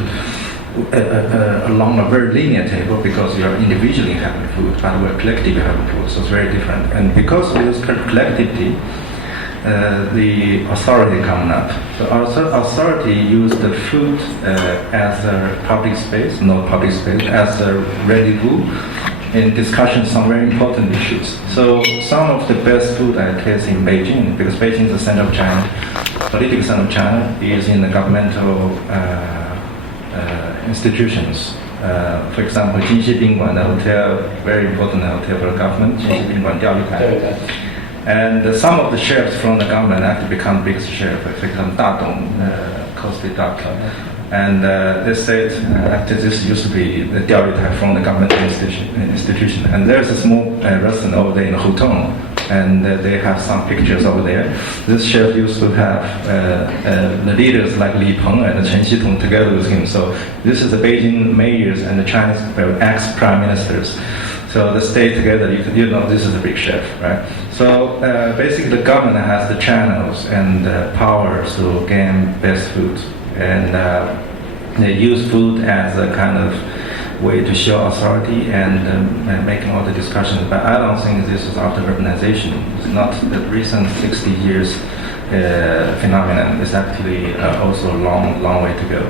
along a very linear table because you are individually having food, but we're collectively having food, so it's very different. And because of this collectivity, the authority coming up. So authority use the food as a public space, as a rendezvous in discussion some very important issues. So some of the best food I taste in Beijing, because Beijing is the center of China, political center of China, is in the governmental institutions. For example, Jinxi Bingguan, the hotel, very important hotel for the government, Jinxi Bingguan, Diaoyutai. And some of the chefs from the government actually become biggest chef. For example, Da Dong, costly duck. And they said actually this used to be the Diaoyutai from the government institution. And there's a small restaurant over there in Hutong, and they have some pictures over there. This chef used to have the leaders like Li Peng and Chen Xitong together with him. So this is the Beijing mayors and the Chinese ex-prime ministers. So they stay together. You know this is a big chef, right? So basically, the government has the channels and powers to gain best food, and they use food as a kind of way to show authority and making all the discussions. But I don't think this is after urbanization. It's not the recent 60 years phenomenon. It's actually also a long way to go.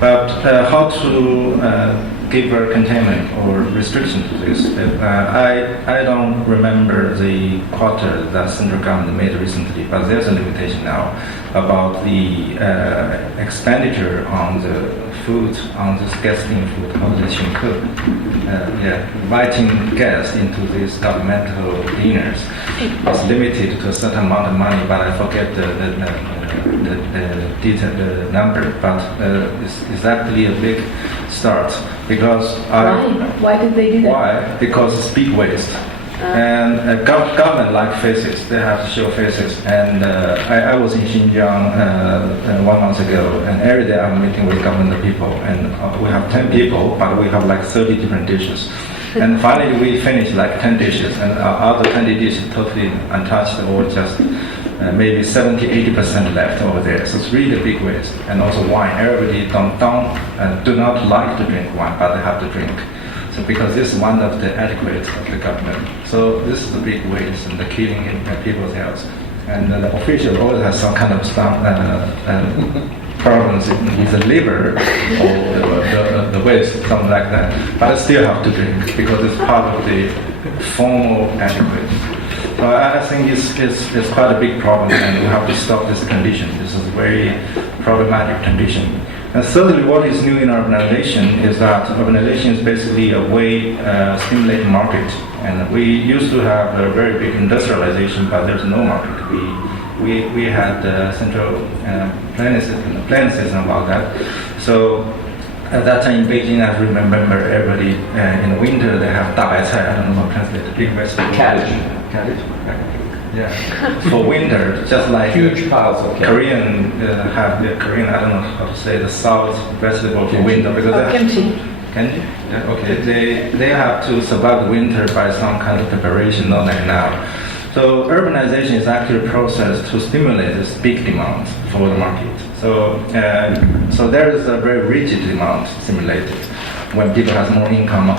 But how to give a containment or restriction to this? I don't remember the quota that central government made recently, but there's a limitation now about the expenditure on the food, on this guesting food, how they should cook. Inviting guests into these governmental dinners is limited to a certain amount of money, but I forget the detail, the number. But it's actually a big start because Why did they do that? Why? Because it's big waste. And government like faces, they have to show faces. And I was in Xinjiang 1 month ago, and every day I'm meeting with government people, and we have 10 people, but we have like 30 different dishes. And finally we finished like 10 dishes, and other 20 dishes totally untouched, or just maybe 70-80% left over there. So it's really a big waste. And also wine, everybody do not like to drink wine, but they have to drink. So because this is one of the etiquette of the government. So this is a big waste and the killing in people's health. And the official always has some kind of problems with the liver or the waste, something like that. But I still have to drink because it's part of the formal etiquette. So I think it's quite a big problem, and we have to stop this condition. This is a very problematic condition. And thirdly, what is new in urbanization is that urbanization is basically a way stimulating market. And we used to have a very big industrialization, but there's no market. We had central planning system about that. So at that time in Beijing, I remember everybody in the winter they have 大白菜. I don't know how to translate the big vegetable. Cabbage. Yeah. For winter, just like Huge piles of Korean have the Korean, I don't know how to say, the salt vegetable for winter because they have kimchi. Can you? Yeah, okay. They have to survive the winter by some kind of preparation, not like now. So urbanization is actually a process to stimulate this big demand for the market. So so there is a very rigid demand stimulated when people have more income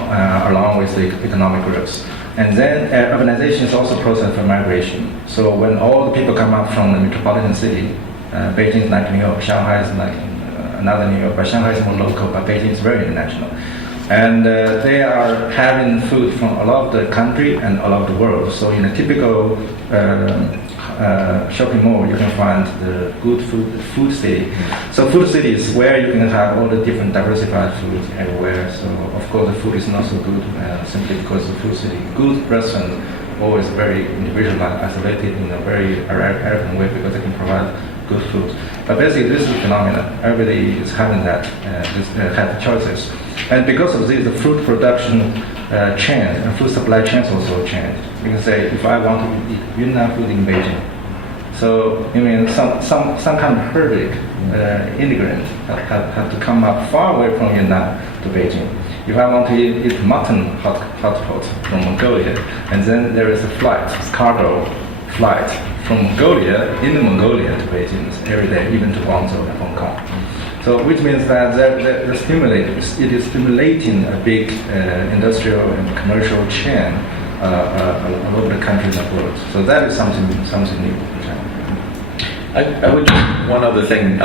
along with the economic growth. And then urbanization is also a process for migration. So when all the people come up from the metropolitan city, Beijing is like New York, Shanghai is like another New York, but Shanghai is more local, but Beijing is very international. And they are having food from all over the country and all over the world. So in a typical shopping mall, you can find the good food city. So food city is where you can have all the different diversified foods everywhere. So of course the food is not so good simply because the food city. Good restaurant always very individualized, isolated in a very arrogant way because they can provide good food. But basically this is a phenomenon. Everybody is having that, have choices. And because of this, the food production chain and food supply chains also changed. You can say, if I want to eat Yunnan food in Beijing, so you mean some kind of herding immigrant have to come up far away from Yunnan to Beijing. If I want to eat mutton hot pot from Mongolia, and then there is a cargo flight from Mongolia, in Mongolia to Beijing every day, even to Guangzhou and Hong Kong. So which means that it is stimulating a big industrial and commercial chain all over the country and the world. So that is something new. I would just, one other thing,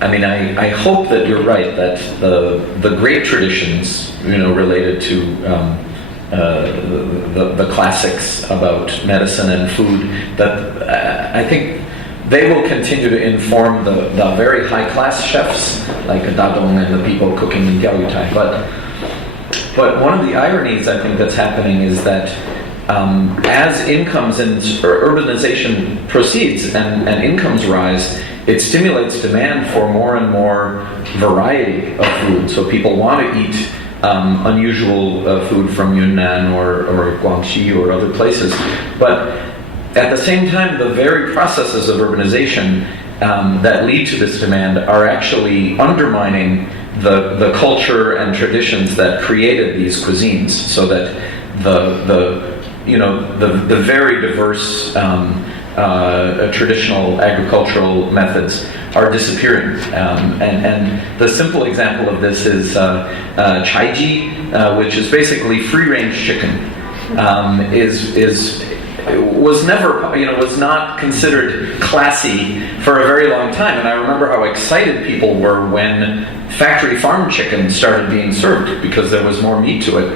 I hope that you're right, that the great traditions, related to the classics about medicine and food, that I think they will continue to inform the very high-class chefs, like Dadong and the people cooking in Diaoyutai. But one of the ironies I think that's happening is that as incomes and urbanization proceeds and incomes rise, it stimulates demand for more and more variety of food. So people want to eat unusual food from Yunnan or Guangxi or other places. But at the same time, the very processes of urbanization that lead to this demand are actually undermining the culture and traditions that created these cuisines, so that the very diverse traditional agricultural methods are disappearing. And the simple example of this is chaiji, which is basically free-range chicken. Was not considered classy for a very long time, and I remember how excited people were when factory farm chicken started being served because there was more meat to it.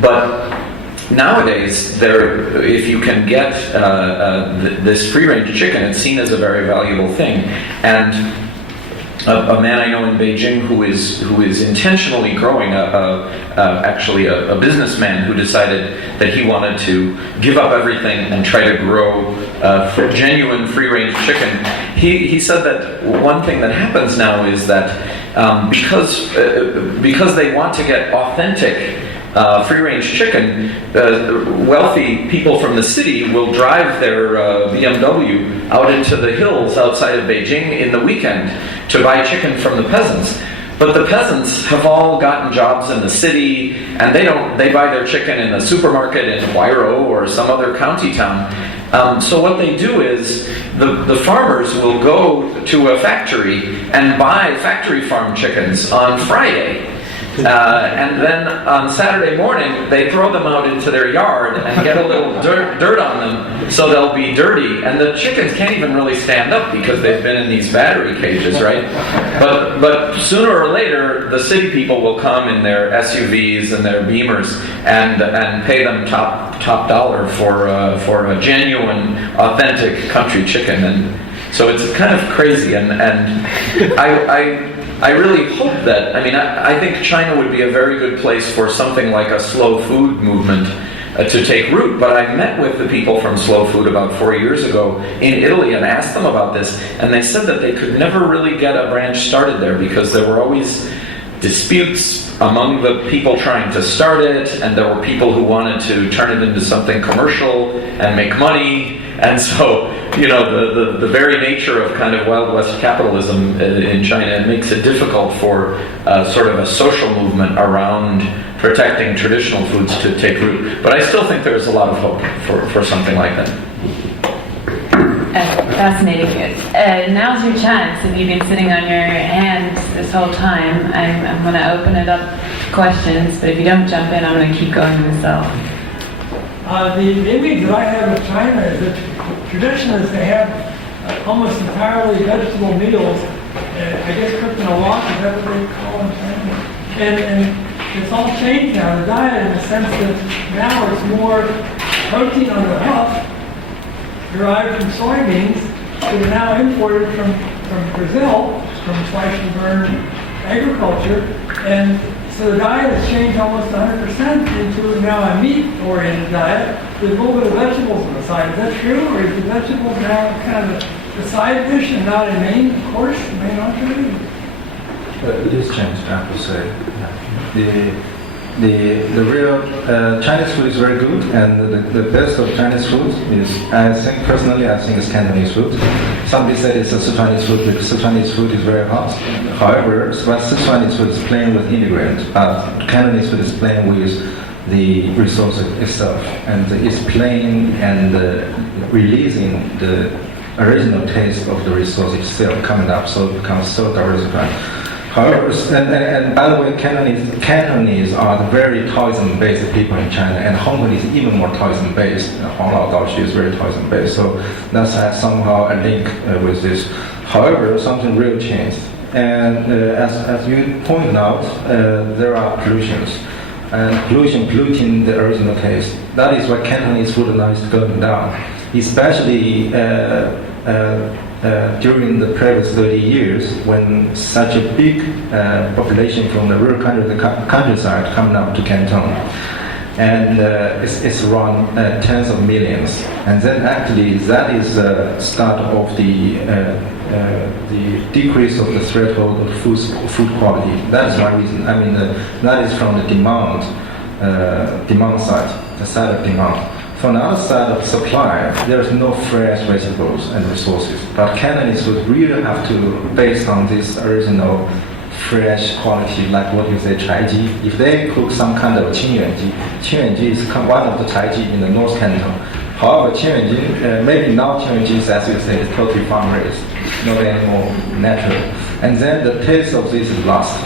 But nowadays, if you can get this free-range chicken, it's seen as a very valuable thing. And a man I know in Beijing who is intentionally growing actually a businessman who decided that he wanted to give up everything and try to grow genuine free-range chicken. He said that one thing that happens now is that because they want to get authentic free-range chicken, wealthy people from the city will drive their BMW out into the hills outside of Beijing in the weekend to buy chicken from the peasants. But the peasants have all gotten jobs in the city, and they buy their chicken in a supermarket in Huairou or some other county town. So what they do is the farmers will go to a factory and buy factory farm chickens on Friday. And then on Saturday morning, they throw them out into their yard and get a little dirt on them, so they'll be dirty. And the chickens can't even really stand up because they've been in these battery cages, right? But sooner or later, the city people will come in their SUVs and their Beamers and pay them top dollar for a genuine, authentic country chicken. So it's kind of crazy, and I really hope that, I think China would be a very good place for something like a slow food movement to take root, but I met with the people from Slow Food about 4 years ago in Italy and asked them about this, and they said that they could never really get a branch started there because there were always disputes among the people trying to start it, and there were people who wanted to turn it into something commercial and make money, and so, the very nature of kind of Wild West capitalism in China makes it difficult for sort of a social movement around protecting traditional foods to take root. But I still think there's a lot of hope for something like that. Fascinating. Now's your chance. If you've been sitting on your hands this whole time, I'm going to open it up to questions, but if you don't jump in, I'm going to keep going myself. The image that I have of China is that tradition is to have almost entirely vegetable meals, I guess cooked in a wok, is that what they call them in China? And it's all changed now, the diet, in the sense that now it's more protein on the hoof, derived from soybeans, that are now imported from Brazil, from slash and burn agriculture, and so the diet has changed almost 100% into now a meat-oriented diet with a little bit of vegetables on the side. Is that true, or is the vegetables now kind of the side dish and not a main course, main entree? It is changed, I have to say. The real Chinese food is very good, and the best of Chinese food is, personally, I think it's Cantonese food. Somebody said it's a Sichuanese food because Sichuanese food is very hot. However, Sichuanese food is playing with ingredients, but Cantonese food is playing with the resource itself, and it's playing and releasing the original taste of the resource itself coming up, so it becomes so diversified. However, and by the way, Cantonese are the very tourism-based people in China, and Hong Kong is even more tourism-based. Honglao Daoxu is very tourism-based, so that's somehow a link with this. However, something real changed, and as you pointed out, there are pollutions, and polluting the original taste. That is why Cantonese food now is going down, especially during the previous 30 years, when such a big population from the rural countryside coming up to Canton, and it's around tens of millions, and then actually that is the start of the decrease of the threshold of food quality. That is one reason. That is from the demand side, the side of demand. From the other side of supply, there is no fresh vegetables and resources. But Cantonese would really have to, based on this original fresh quality, like what you say, chaiji. If they cook some kind of qingyuanji is one of the chaiji in the North Canton. However, qingyuanji, maybe now qingyuanji is, as you say, is totally farm-raised, not anymore natural. And then the taste of this is lost.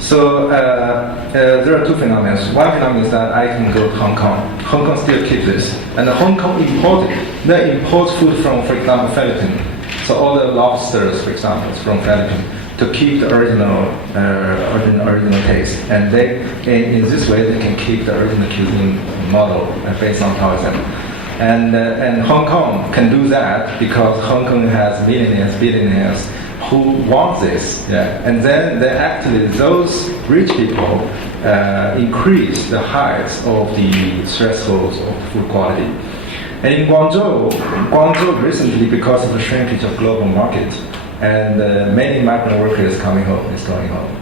So there are two phenomena. One phenomenon is that I can go to Hong Kong. Hong Kong still keeps this. And Hong Kong they import food from, for example, Philippines. So all the lobsters, for example, is from Philippines, to keep the original taste. And they, in this way, they can keep the original cuisine model based on tourism. And Hong Kong can do that because Hong Kong has millionaires, billionaires who want this. Yeah. And then those rich people increase the heights of the thresholds of food quality. And in Guangzhou recently, because of the shrinkage of global market, and many migrant workers is going home.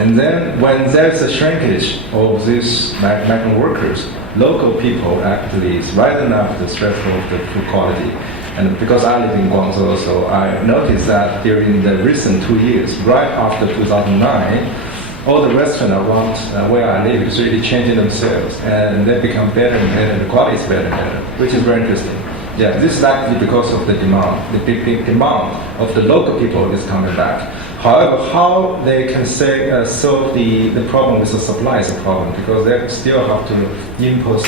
And then when there's a shrinkage of these migrant workers, local people actually is rising up the threshold of the food quality. And because I live in Guangzhou, so I noticed that during the recent 2 years, right after 2009, all the restaurants around where I live is really changing themselves, and they become better and better, the quality is better and better, which is very interesting. Yeah, this is actually because of the demand. The big demand of the local people is coming back. However, how they can solve the problem with the supply is a problem, because they still have to import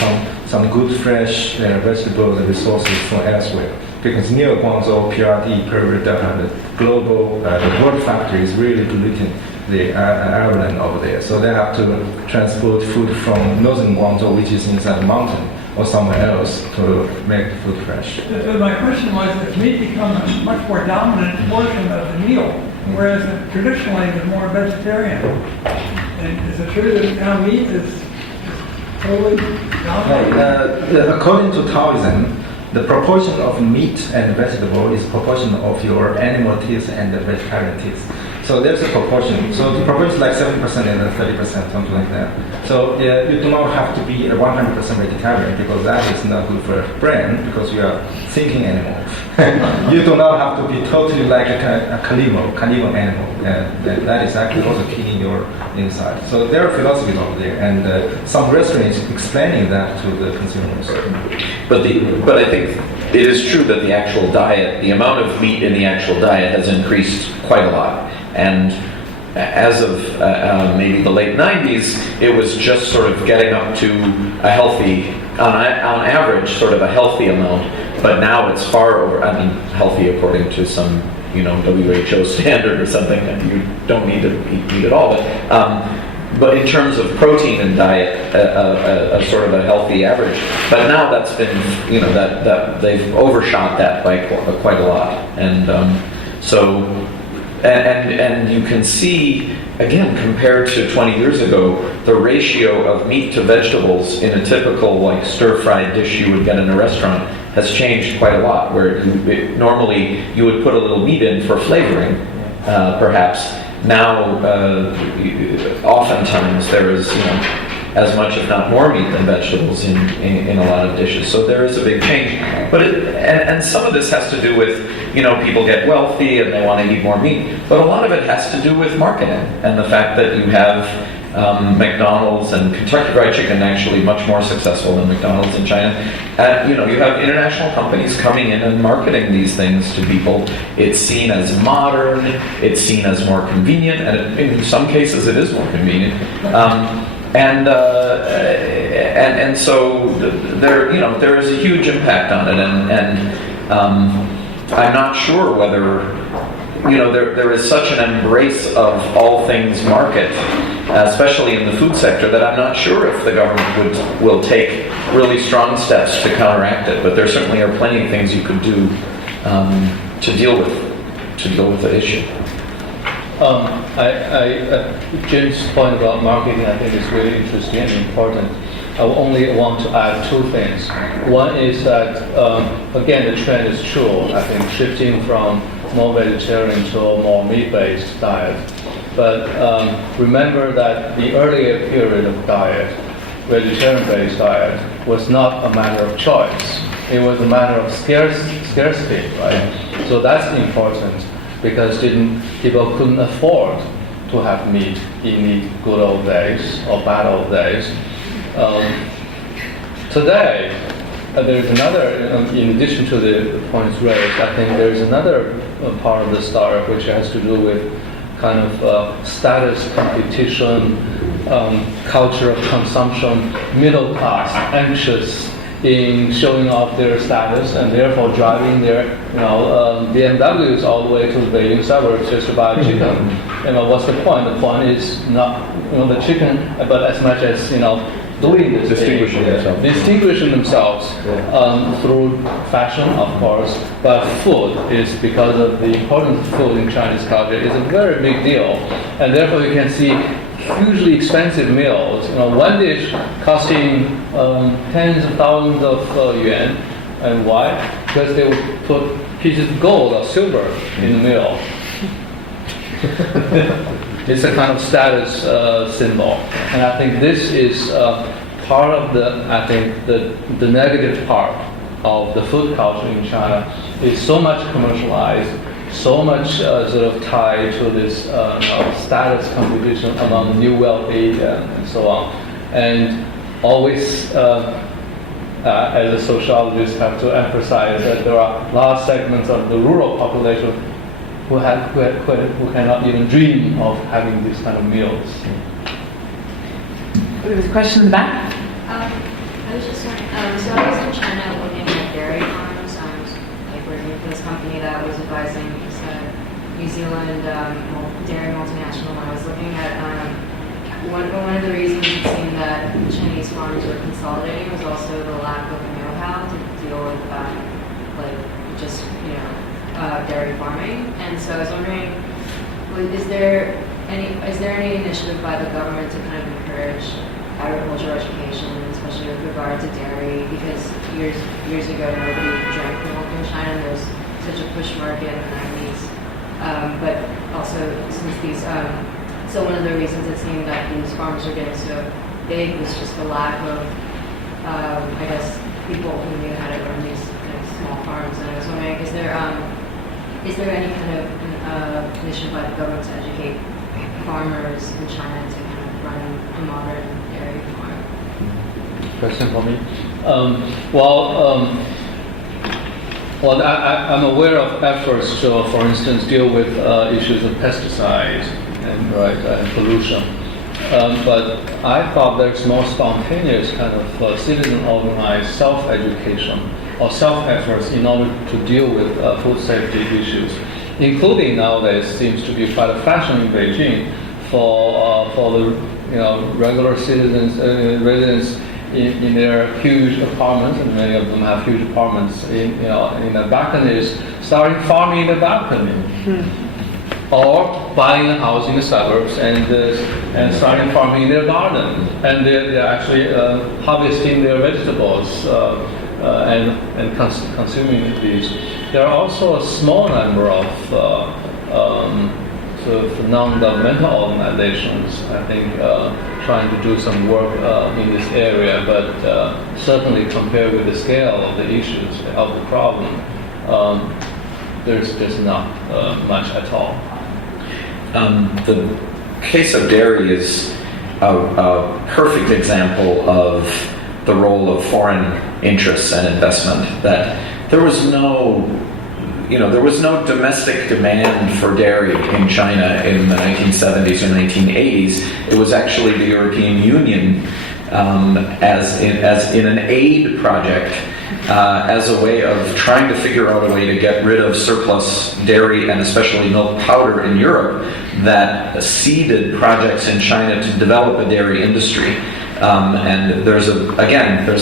some good fresh vegetables and resources from elsewhere. Because near Guangzhou, PRD, Peru Delta, the global, the world factory is really polluting the airland over there. So they have to transport food from northern Guangzhou, which is inside the mountain, or somewhere else to make the food fresh. But my question was, if meat becomes a much more dominant portion of the meal, whereas traditionally it was more vegetarian. And is it true that now meat is totally dominant? According to Taoism, the proportion of meat and vegetable is proportion of your animal teeth and the vegetarian teeth. So there's a proportion. So the proportion is like 7% and then 30%, something like that. So you do not have to be a 100% vegetarian because that is not good for your brain because you are thinking animal. You do not have to be totally like a carnivore animal. That is actually also killing your inside. So there are philosophies over there, and some restaurants explaining that to the consumers. But I think it is true that the actual diet, the amount of meat in the actual diet has increased quite a lot. And as of maybe the late 90s, it was just sort of getting up to a healthy, on average, sort of a healthy amount. But now it's far over, I mean, healthy according to some, WHO standard or something, and you don't need to eat meat at all. But in terms of protein and diet, a sort of a healthy average. But now that's been, that they've overshot that by quite a lot. And so, and you can see, again, compared to 20 years ago, the ratio of meat to vegetables in a typical like stir-fried dish you would get in a restaurant has changed quite a lot, where normally you would put a little meat in for flavoring, perhaps. Now, oftentimes there is, as much if not more meat than vegetables in a lot of dishes. So there is a big change. But and some of this has to do with, people get wealthy and they want to eat more meat. But a lot of it has to do with marketing and the fact that you have McDonald's and Kentucky Fried Chicken actually much more successful than McDonald's in China. You have international companies coming in and marketing these things to people. It's seen as modern, it's seen as more convenient, and in some cases it is more convenient. And so there is a huge impact on it, and I'm not sure whether there is such an embrace of all things market, especially in the food sector, that I'm not sure if the government will take really strong steps to counteract it. But there certainly are plenty of things you could do to deal with the issue. Jim's point about marketing, I think, is really interesting and important. I only want to add two things. One is that, again, the trend is true. I think shifting from more vegetarian to a more meat-based diet. But remember that the earlier period of diet, vegetarian-based diet, was not a matter of choice. It was a matter of scarcity, right? So that's important because people couldn't afford to have meat in the good old days or bad old days. Today, there's another, in addition to the points raised, I think there's another part of the story which has to do with kind of status competition, culture of consumption, middle class, anxious in showing off their status and therefore driving their BMWs all the way to the Beijing suburbs just to buy chicken. What's the point? The point is not the chicken, but as much as doing this distinguishing themselves through fashion, of course, but food is, because of the importance of food in Chinese culture, is a very big deal, and therefore you can see hugely expensive meals. One dish costing tens of thousands of yuan, and why? Because they would put pieces of gold or silver in the meal. It's a kind of status symbol, and I think this is part of the negative part of the food culture in China is so much commercialized, so much sort of tied to this status competition among the new wealthy and so on, and always. As a sociologist, have to emphasize that there are large segments of the rural population who cannot even dream of having these kind of meals. There was a question in the back. I was just wondering, so I was in China looking at dairy farms. Like working for this company that was advising this New Zealand dairy multinational. I was looking at one of the reasons it seemed that Chinese farms were consolidating was also the lack So I was wondering, is there any initiative by the government to kind of encourage agricultural education, especially with regard to dairy? Because years ago, nobody drank milk in China. There was such a push market in the 90s. But also, since these, so one of the reasons it seemed that these farms are getting so big was just the lack of, I guess, people who knew how to run these kind of small farms. And I was wondering, is there any kind of initiative by the government to educate farmers in China to kind of run a modern dairy farm? Question for me? Well, I'm aware of efforts to, for instance, deal with issues of pesticides and pollution. But I thought there's more spontaneous kind of citizen-organized self-education or self-efforts in order to deal with food safety issues, including nowadays seems to be quite a fashion in Beijing for the regular citizens residents in their huge apartments, and many of them have huge apartments in the balconies, starting farming in the balcony. Or buying a house in the suburbs and starting farming in their garden, and they're actually harvesting their vegetables and consuming these. There are also a small number of sort of non-governmental organizations, I think, trying to do some work in this area, but certainly compared with the scale of the issues of the problem, there's not much at all. The case of dairy is a perfect example of the role of foreign interests and investment. That there was no domestic demand for dairy in China in the 1970s or 1980s. It was actually the European Union, as in an aid project, as a way of trying to figure out a way to get rid of surplus dairy and especially milk powder in Europe, that seeded projects in China to develop a dairy industry. And there's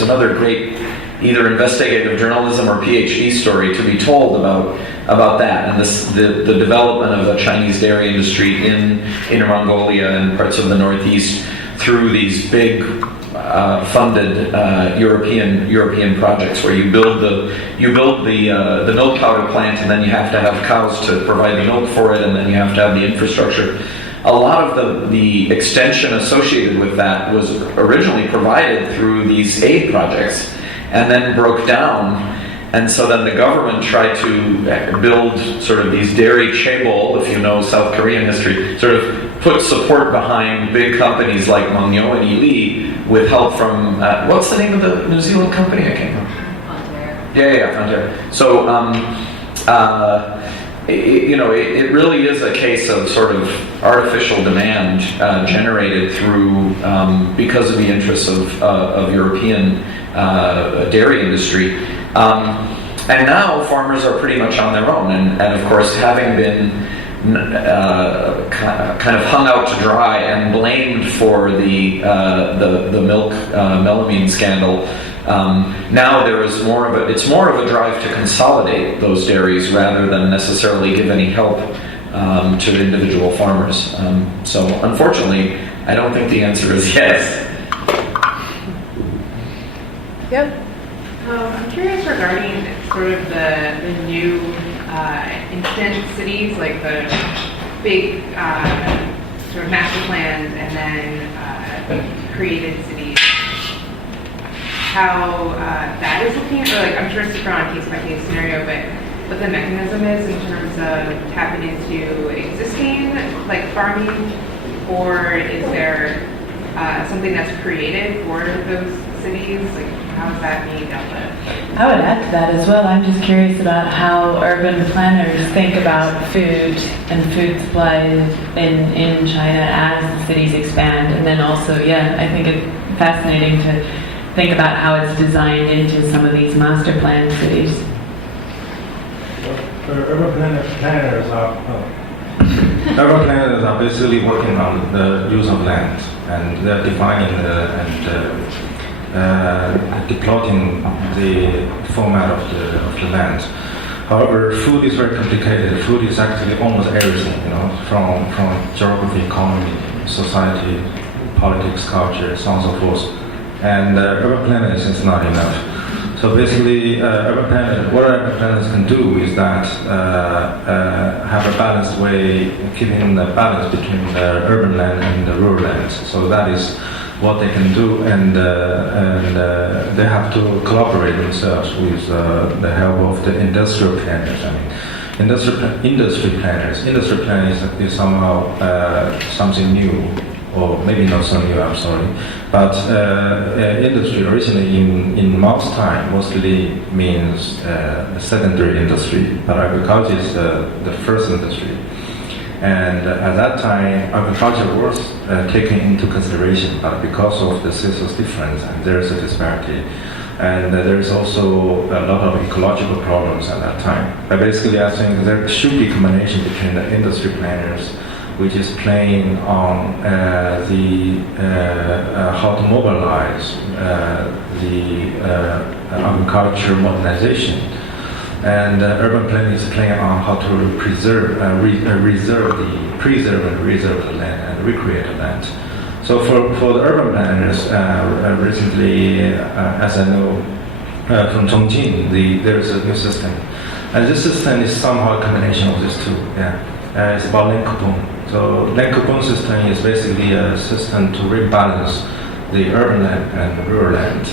another great either investigative journalism or PhD story to be told about that and the development of the Chinese dairy industry in Inner Mongolia and parts of the Northeast through these big funded European projects where you build the milk powder plant, and then you have to have cows to provide the milk for it, and then you have to have the infrastructure. A lot of the extension associated with that was originally provided through these aid projects and then broke down. And so then the government tried to build sort of these dairy chaebol, if you know South Korean history, sort of put support behind big companies like Mengyo and Yili with help from, what's the name of the New Zealand company? I can't remember. Fonterra. Yeah, Fonterra. So, it really is a case of sort of artificial demand generated through, because of the interests of European dairy industry. And now farmers are pretty much on their own, and of course, having been kind of hung out to dry and blamed for the milk melamine scandal, now there is it's more of a drive to consolidate those dairies rather than necessarily give any help to individual farmers. So unfortunately, I don't think the answer is yes. Yep. I'm curious regarding sort of the new instant cities, like the big sort of master plans and then created cities. How that is looking, or like I'm sure it's different on a case-by-case scenario, but what the mechanism is in terms of tapping into existing like farming, or is there something that's created for those cities? Like, how is that being dealt with? I would add to that as well. I'm just curious about how urban planners think about food and food supplies in China as the cities expand. And then also, I think it's fascinating to think about how it's designed into some of these master plan cities. Urban planners are basically working on the use of land, and they're defining and deploting the format of the land. However, food is very complicated. Food is actually almost everything, from geography, economy, society, politics, culture, so on and so forth. And urban planning is not enough. So basically, what urban planners can do is that have a balanced way, keeping the balance between the urban land and the rural land. So that is what they can do, and they have to collaborate themselves with the help of the industrial planners. I mean, industry planners. Industry planning is somehow something new, or maybe not so new. I'm sorry, but industry originally in Mao's time mostly means secondary industry, but agriculture is the first industry. And at that time, agriculture was taken into consideration, but because of the seasonal difference, and there is a disparity, and there is also a lot of ecological problems at that time. But basically, I think there should be combination between the industry planners, which is playing on how to mobilize the agriculture modernization. And urban planning is playing on how to preserve and reserve the land and recreate the land. So for the urban planners, recently, as I know from Chongqing, there is a new system, and this system is somehow a combination of these two. It's about land coupon. So land coupon system is basically a system to rebalance the urban land and rural land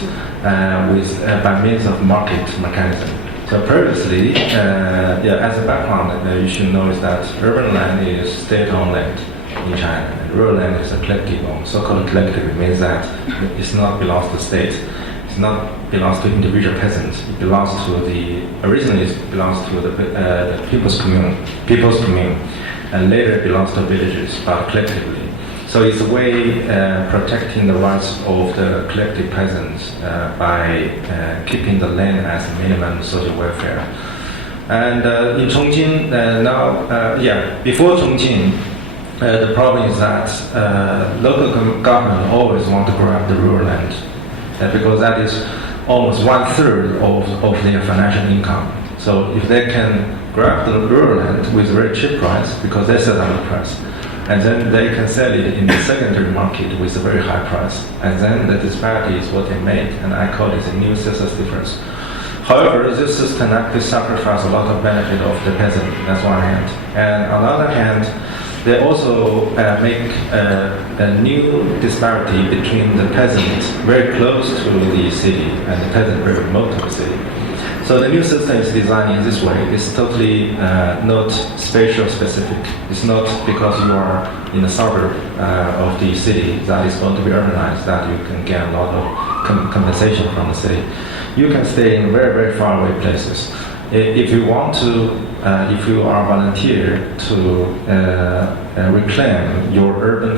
by means of market mechanism. So previously, as a background, you should know is that urban land is state-owned land in China, and rural land is a collective-owned. So-called collective means that it's not belongs to the state, it's not belongs to individual peasants. It belongs to originally it belongs to the people's commune, and later it belongs to villages, but collectively. So it's a way protecting the rights of the collective peasants by keeping the land as minimum social welfare. And in Chongqing before Chongqing, the problem is that local government always want to grab the rural land because that is almost 1/3 of their financial income. So if they can grab the rural land with a very cheap price, because they set down the price, and then they can sell it in the secondary market with a very high price. And then the disparity is what they make, and I call it a new system difference. However, this system actually sacrifices a lot of benefit of the peasant, that's one hand. And on the other hand, they also make a new disparity between the peasant very close to the city and the peasant very remote to the city. So the new system is designed in this way. It's totally not spatial specific. It's not because you are in a suburb of the city that is going to be urbanized that you can get a lot of compensation from the city. You can stay in very, very far away places. If you want to, if you are a volunteer to reclaim your rural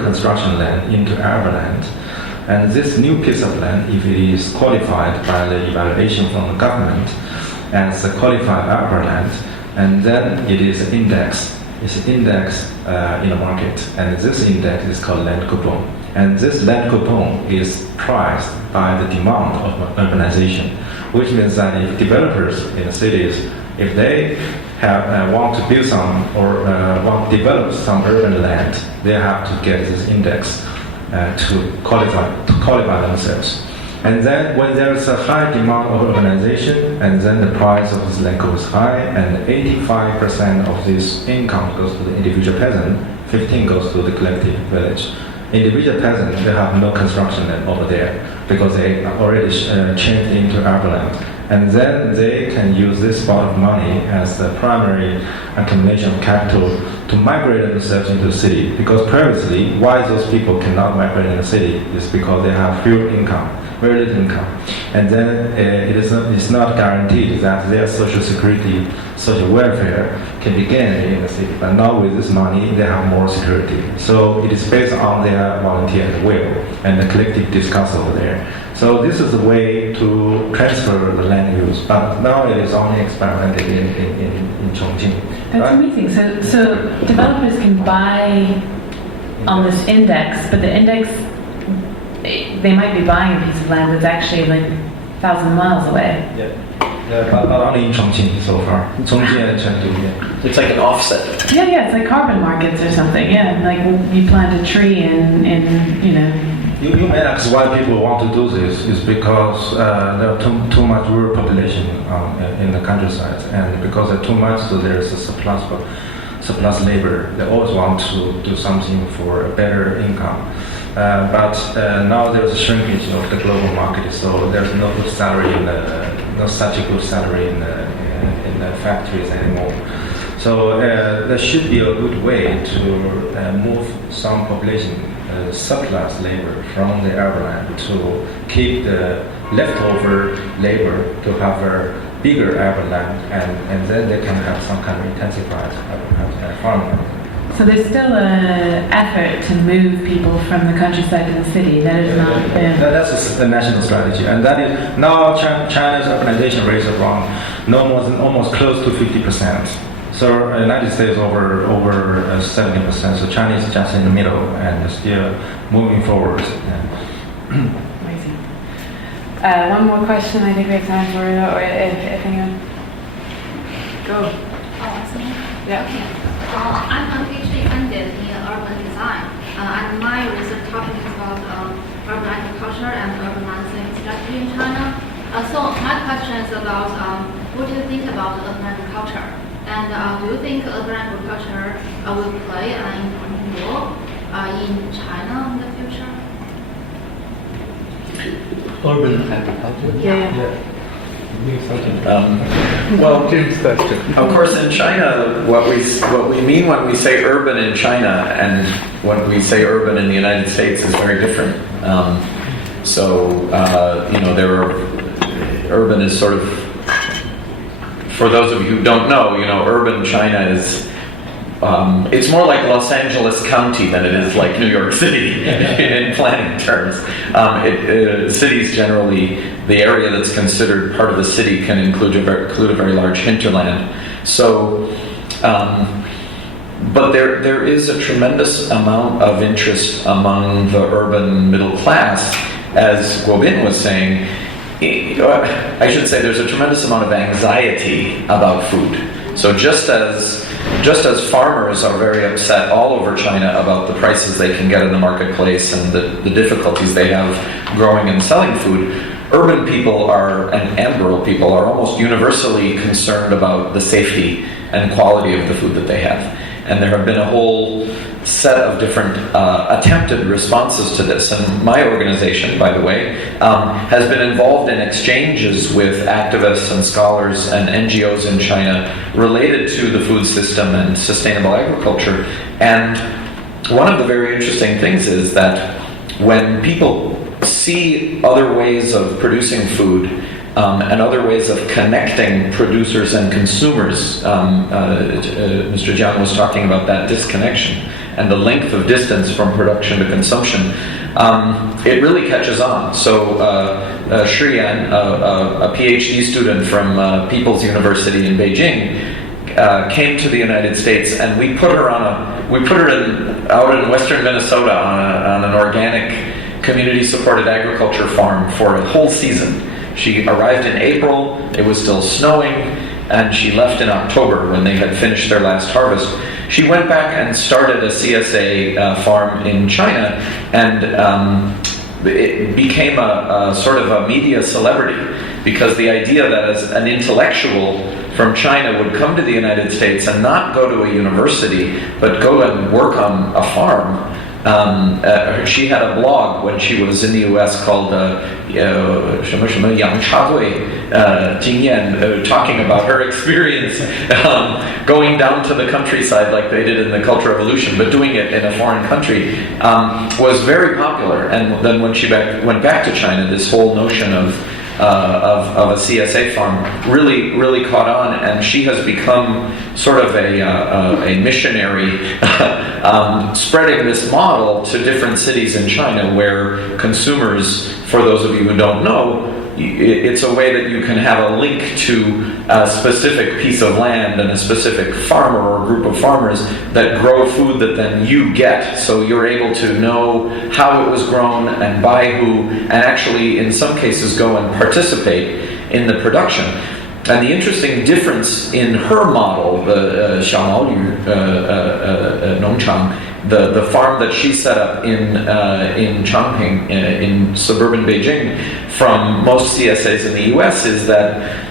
construction land into urban land, and this new piece of land, if it is qualified by the evaluation from the government as a qualified urban land, and then it is indexed. It's indexed in the market, and this index is called land coupon. And this land coupon is priced by the demand of urbanization, which means that if developers in the cities, if they want to build some or want to develop some urban land, they have to get this index to qualify themselves. And then when there is a high demand of urbanization, and then the price of this land goes high, and 85% of this income goes to the individual peasant, 15% goes to the collective village. Individual peasants, they have no construction land over there because they already changed into urban land. And then they can use this part of money as the primary accumulation of capital to migrate themselves into the city. Because previously, why those people cannot migrate in the city is because they have fewer income, very little income. And then it's not guaranteed that their social security, social welfare can be gained in the city. But now with this money, they have more security. So it is based on their volunteer will and the collective discuss over there. So this is a way to transfer the land use, but now it is only experimented in Chongqing. That's right? amazing. So developers can buy on this index, but the index, they might be buying a piece of land that's actually like 1,000 miles away. Yeah. Yeah, but only in Chongqing so far. Chongqing and Chengdu, yeah. It's like an offset. Yeah, it's like carbon markets or something. Yeah, like you plant a tree in you know. You may ask why people want to do this is because there are too much rural population in the countryside, and because there's too much, so there's a surplus labor. They always want to do something for a better income. But now there's a shrinkage of the global market, so there's no good salary no such a good salary in the factories anymore. So there should be a good way to move some population surplus labor from the urban land to keep the leftover labor to have a bigger urban land, and then they can have some kind of intensified farming. So there's still an effort to move people from the countryside to the city. That is not. That's the national strategy, and that is now China's urbanization rate is around no more than almost close to 50%. So United States over 70%. So China is just in the middle and still moving forward. Amazing. One more question. I think we have time for it, or if anyone. Go. Yeah. I'm a PhD candidate in urban design, and my research topic is about urban agriculture and urbanizing strategy in China. So my question is about what do you think about urban agriculture? And do you think urban agriculture will play an important role in China in the future? Urban agriculture? Yeah. Well, of course, in China, what we mean when we say urban in China and when we say urban in the United States is very different. Urban is sort of, for those of you who don't know, urban China is. It's more like Los Angeles County than it is like New York City in planning terms. Cities generally, the area that's considered part of the city can include a very large hinterland. So, but there is a tremendous amount of interest among the urban middle class, as Guobin was saying. I should say there's a tremendous amount of anxiety about food. So just as farmers are very upset all over China about the prices they can get in the marketplace and the difficulties they have growing and selling food, urban people and rural people are almost universally concerned about the safety and quality of the food that they have. And there have been a whole set of different attempted responses to this. And my organization, by the way, has been involved in exchanges with activists and scholars and NGOs in China related to the food system and sustainable agriculture. And one of the very interesting things is that when people see other ways of producing food and other ways of connecting producers and consumers, Mr. Jiang was talking about that disconnection and the length of distance from production to consumption, it really catches on. So Shi Yan, a PhD student from People's University in Beijing, came to the United States, and we put her out in western Minnesota on an organic community-supported agriculture farm for a whole season. She arrived in April, it was still snowing, and she left in October when they had finished their last harvest. She went back and started a CSA farm in China, and it became a sort of a media celebrity, because the idea that as an intellectual from China would come to the United States and not go to a university, but go and work on a farm. She had a blog when she was in the U.S. called 什么什么洋插队经验, talking about her experience going down to the countryside like they did in the Cultural Revolution, but doing it in a foreign country, was very popular. And then when she went back to China, this whole notion of a CSA farm really caught on, and she has become sort of a missionary, spreading this model to different cities in China where consumers, for those of you who don't know, it's a way that you can have a link to a specific piece of land and a specific farmer or group of farmers that grow food that then you get. So you're able to know how it was grown and by who, and actually in some cases go and participate in the production. And the interesting difference in her model, the Xiaomaoyu Nongchang, the farm that she set up in Changping, in suburban Beijing, from most CSAs in the U.S. is that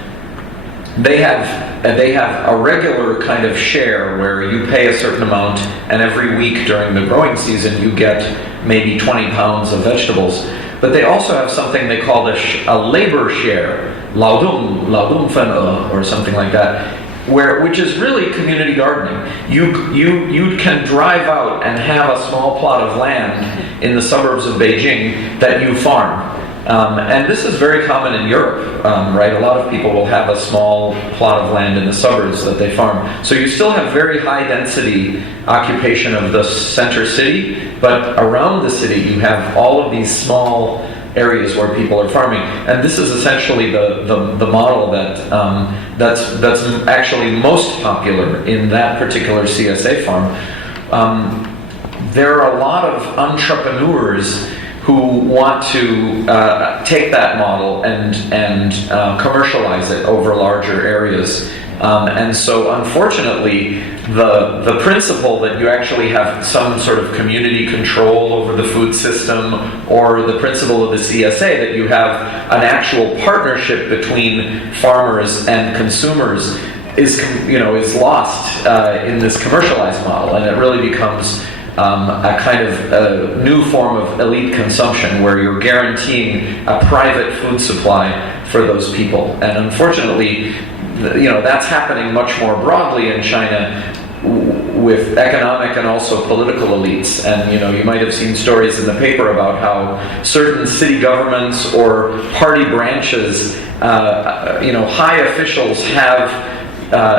they have a regular kind of share where you pay a certain amount, and every week during the growing season you get maybe 20 pounds of vegetables. But they also have something they call a labor share, 劳动份额 or something like that, which is really community gardening. You can drive out and have a small plot of land in the suburbs of Beijing that you farm. And this is very common in Europe, right? A lot of people will have a small plot of land in the suburbs that they farm. So you still have very high density occupation of the center city, but around the city you have all of these small areas where people are farming. And this is essentially the model that's actually most popular in that particular CSA farm. There are a lot of entrepreneurs who want to take that model and commercialize it over larger areas. And so unfortunately, the principle that you actually have some sort of community control over the food system, or the principle of the CSA that you have an actual partnership between farmers and consumers is lost in this commercialized model, and it really becomes a kind of new form of elite consumption where you're guaranteeing a private food supply for those people. And unfortunately, that's happening much more broadly in China with economic and also political elites. And you might have seen stories in the paper about how certain city governments or party branches, high officials have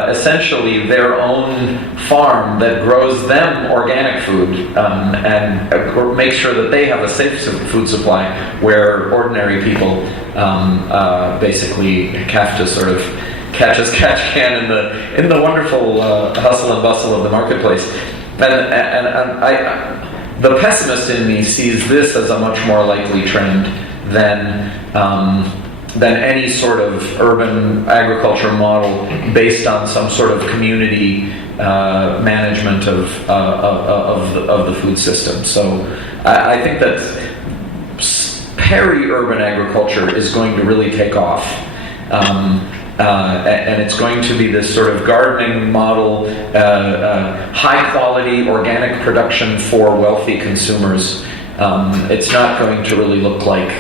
essentially their own farm that grows them organic food and makes sure that they have a safe food supply, where ordinary people basically have to sort of catch as catch can in the wonderful hustle and bustle of the marketplace. And the pessimist in me sees this as a much more likely trend than any sort of urban agriculture model based on some sort of community management of the food system. So I think that peri-urban agriculture is going to really take off. And it's going to be this sort of gardening model, high quality organic production for wealthy consumers. It's not going to really look like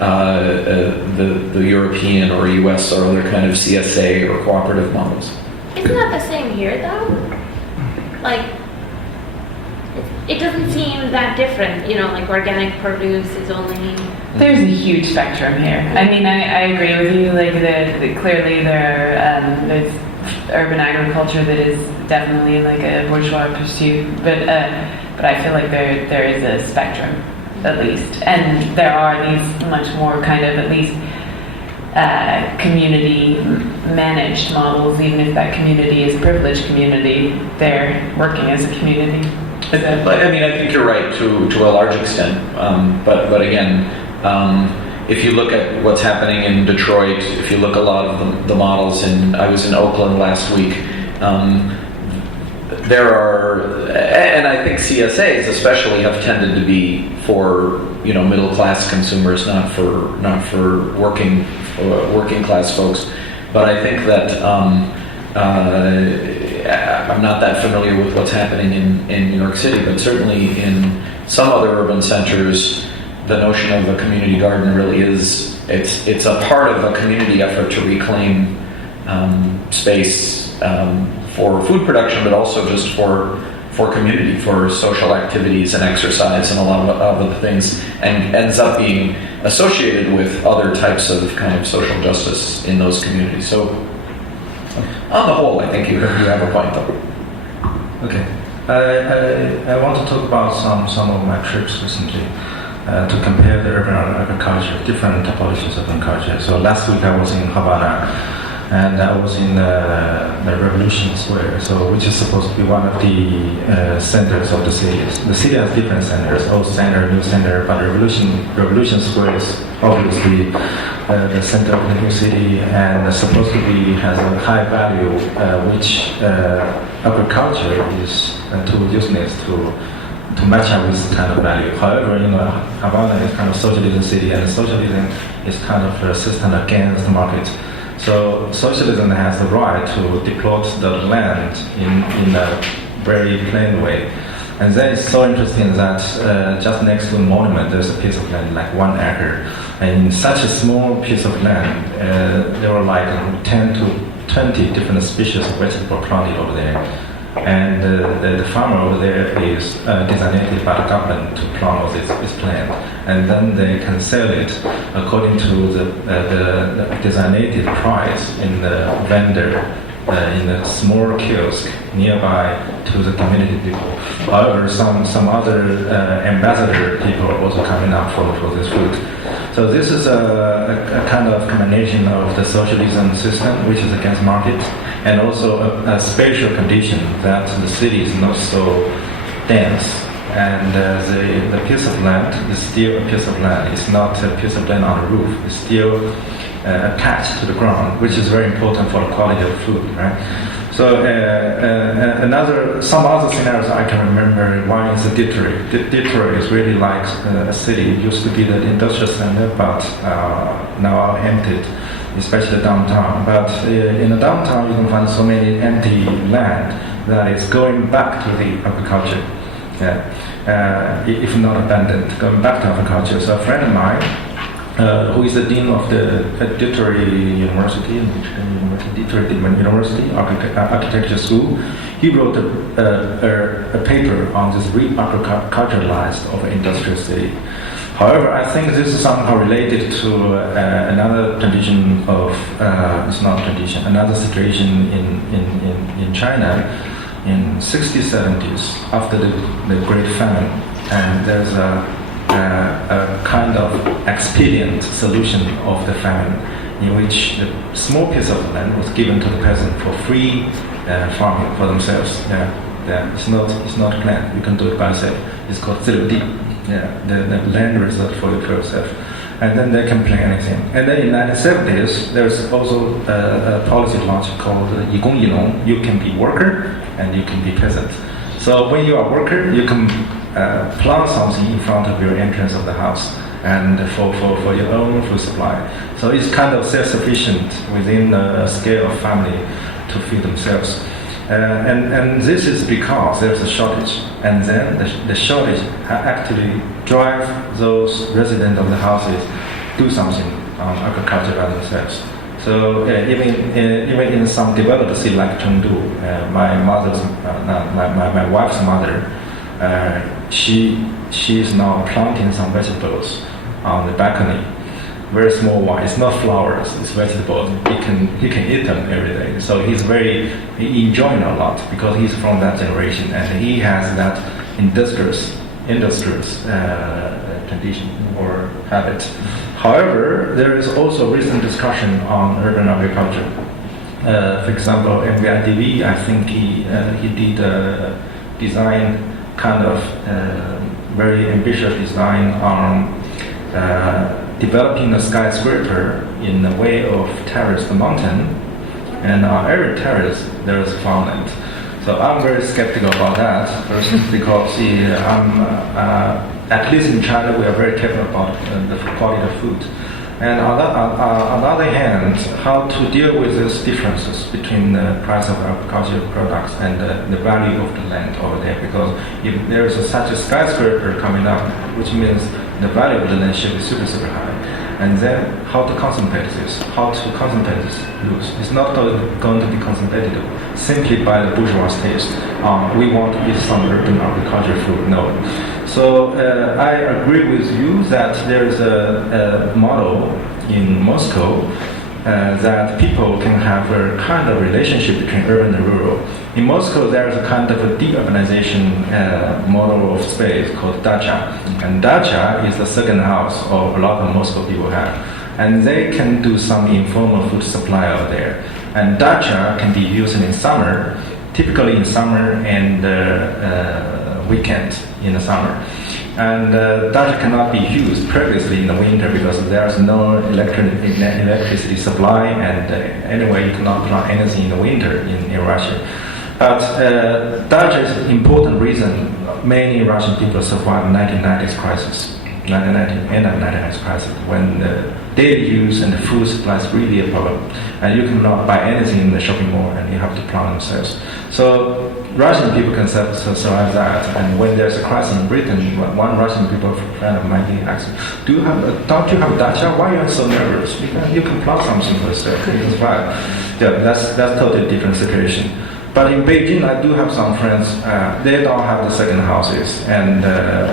the European or US or other kind of CSA or cooperative models. Isn't that the same here though? Like, it doesn't seem that different, like organic produce is only... There's a huge spectrum here. I mean, I agree with you, like clearly there's urban agriculture that is definitely like a bourgeois pursuit, but I feel like there is a spectrum, at least, and there are these much more kind of at least community managed models. Even if that community is a privileged community, they're working as a community. But I mean, I think you're right to a large extent. But again, if you look at what's happening in Detroit, if you look a lot of the models I was in Oakland last week. There are, and I think CSAs especially have tended to be for middle class consumers, not for working class folks. But I think that I'm not that familiar with what's happening in New York City, but certainly in some other urban centers, the notion of a community garden really is it's a part of a community effort to reclaim space. For food production, but also just for community, for social activities and exercise and a lot of other things, and ends up being associated with other types of kind of social justice in those communities. So, on the whole, I think you have a point, though. Okay, I want to talk about some of my trips recently to compare the urban agriculture, different typologies of agriculture. So last week I was in Havana. and I was in the Revolution Square, so which is supposed to be one of the centers of the city. The city has different centers, old center, new center, but Revolution Square is obviously the center of the new city, and supposed to be has a high value, which agriculture is too useless to match up with this kind of value. However, Havana is kind of socialism city, and socialism is kind of a system against the market. So socialism has the right to deploy the land in a very plain way. And then it's so interesting that just next to the monument there's a piece of land, like 1 acre. And in such a small piece of land, there were like 10 to 20 different species of vegetable planted over there. And the farmer over there is designated by the government to plant all this plant, and then they can sell it according to the designated price in the vendor in a small kiosk nearby to the community people. However, some other ambassador people are also coming up for this food. So this is a kind of combination of the socialism system, which is against market, and also a spatial condition that the city is not so dense, and the piece of land is still a piece of land. It's not a piece of land on the roof. It's still attached to the ground, which is very important for the quality of food, right? So some other scenarios I can remember. One is the Detroit. Detroit is really like a city. It used to be the industrial center, but now emptied, especially downtown. But in the downtown, you can find so many empty land that is going back to the agriculture. If not abandoned, going back to agriculture. So a friend of mine, who is the dean of the Detroit University, Architecture School, he wrote a paper on this re-agriculturalized of an industrial city. However, I think this is somehow related to another condition of, it's not condition, another situation in China in 60s, 70s, after the Great Famine, and there's a kind of expedient solution of the famine, in which a small piece of land was given to the peasant for free farming for themselves. It's not planned. You can do it by yourself. It's called 自留地. The land reserved for yourself, and then they can plant anything. And then in the 1970s, there's also a policy launched called 以工以农. You can be worker and you can be peasant. So when you are worker, you can plant something in front of your entrance of the house, and for your own food supply. So it's kind of self-sufficient within a scale of family to feed themselves. And this is because there's a shortage, and then the shortage actually drive those residents of the houses do something on agriculture by themselves. So even in some developed city like Chengdu, my wife's mother, she is now planting some vegetables on the balcony. Very small one. It's not flowers. It's vegetables. He can eat them every day. So he enjoying a lot because he's from that generation, and he has that industrious condition or habit. However, there is also recent discussion on urban agriculture. For example, MVIDV, I think he did a design, kind of very ambitious design on developing a skyscraper in the way of terrace the mountain, and on every terrace there is farmland. So I'm very skeptical about that, first because at least in China we are very careful about the quality of food. And on the other hand, how to deal with these differences between the price of agricultural products and the value of the land over there, because if there is such a skyscraper coming up, which means the value of the land should be super high. And then how to concentrate this? How to concentrate this use? It's not going to be concentrated simply by the bourgeois taste. We want to eat some urban agricultural food. No. So I agree with you that there is a model in Moscow that people can have a kind of relationship between urban and rural. In Moscow, there is a kind of a de-urbanization model of space called dacha. And dacha is the second house of a lot of Moscow people have. And they can do some informal food supply out there. And dacha can be used in summer, typically in summer and weekend in the summer. And dacha cannot be used previously in the winter because there's no electricity supply, and anyway you cannot plant anything in the winter in Russia. But dacha is an important reason many Russian people survived the 1990s crisis. 1990s crisis, when the daily use and the food supply is really a problem, and you cannot buy anything in the shopping mall, and you have to plant themselves. So Russian people can survive that. And when there's a crisis in Britain, one Russian people friend of mine asked, don't you have dacha? Why are you so nervous? Because you can plant something for yourself. You can survive. Yeah, that's totally different situation. But in Beijing, I do have some friends, they don't have the second houses, and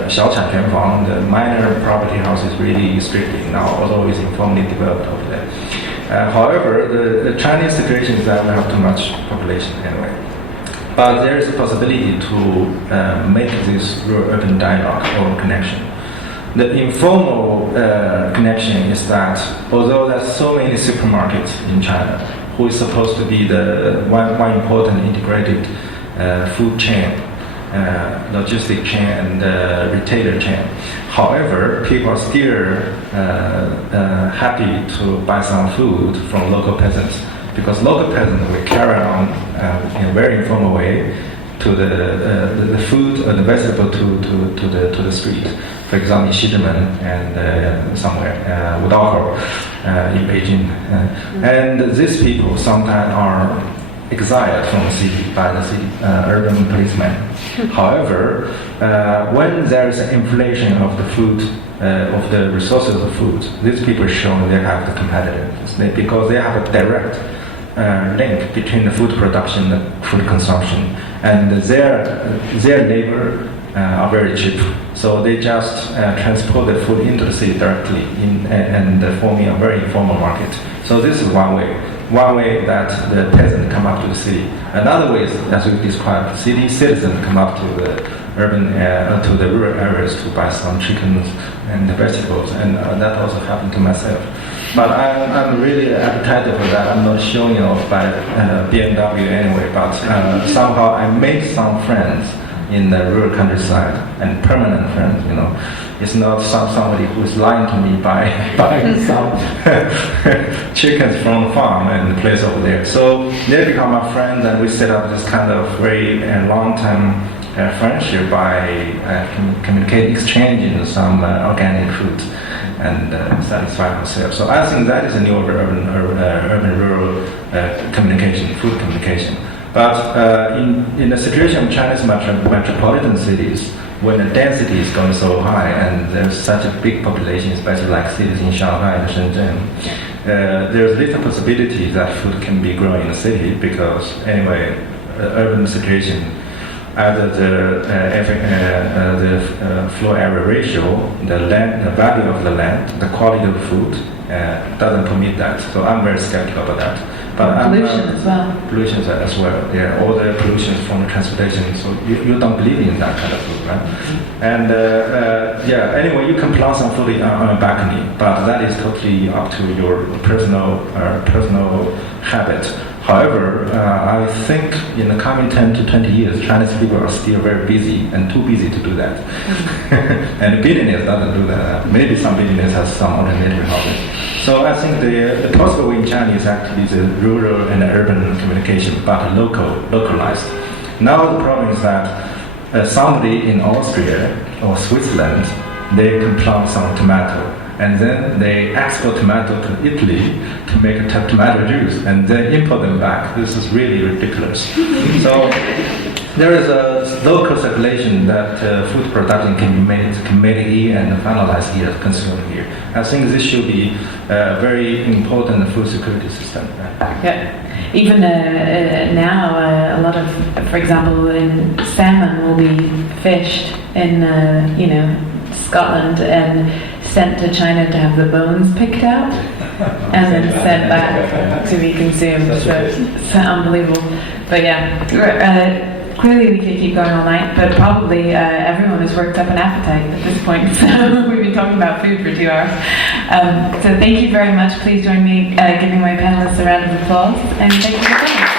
小产权房, the minor property house is really restricted now, although it's informally developed over there. However, the Chinese situation is that we have too much population anyway. But there is a possibility to make this rural-urban dialogue or connection. The informal connection is that although there's so many supermarkets in China, who is supposed to be the one important integrated food chain, logistic chain, and retailer chain. However, people are still happy to buy some food from local peasants, because local peasants will carry on in a very informal way to the food or the vegetable to the street. For example, in Shijimen and somewhere, Wudao, in Beijing. And these people sometimes are exiled from the city by the city, urban policemen. However, when there is an inflation of the food, of the resources of food, these people show they have the competitiveness because they have a direct link between the food production and food consumption, and their labor are very cheap, so they just transport the food into the city directly and forming a very informal market. So this is one way that the peasant come up to the city. Another way is, as we described, city citizens come up to the urban to the rural areas to buy some chickens and vegetables, and that also happened to myself. But I'm really appetited for that. I'm not shown by BMW anyway, but somehow I made some friends in the rural countryside, and permanent friends, It's not somebody who is lying to me by buying some chickens from the farm and the place over there. So they become my friends, and we set up this kind of very long-term friendship by exchanging some organic food and satisfy ourselves. So I think that is a new urban-rural communication, food communication. But in the situation of Chinese metropolitan cities, when the density is going so high and there's such a big population, especially like cities in Shanghai and Shenzhen, there's little possibility that food can be grown in the city because anyway, urban situation, either the floor area ratio, the value of the land, the quality of the food doesn't permit that. So I'm very skeptical about that. But pollution as well. Pollution as well. Yeah, all the pollution from the transportation. So you don't believe in that kind of food, right? And anyway, you can plant some food on a balcony, but that is totally up to your personal habit. However, I think in the coming 10 to 20 years, Chinese people are still very busy and too busy to do that. And billionaires doesn't do that. Maybe some billionaires have some alternative hobbies. So I think the possible way in China is actually the rural and urban communication, but localized. Now the problem is that somebody in Austria or Switzerland, they can plant some tomato, and then they export tomato to Italy to make a tomato juice, and then import them back. This is really ridiculous. So there is a local circulation that food production can be made here and finalized here, consumed here. I think this should be a very important food security system. Yeah. Even now, a lot of, for example, in salmon will be fished in, Scotland and sent to China to have the bones picked out and then sent back to be consumed. So it's unbelievable. But yeah, clearly we could keep going all night, but probably everyone has worked up an appetite at this point. So we've been talking about food for 2 hours. So thank you very much. Please join me giving my panelists a round of applause. And thank you for coming.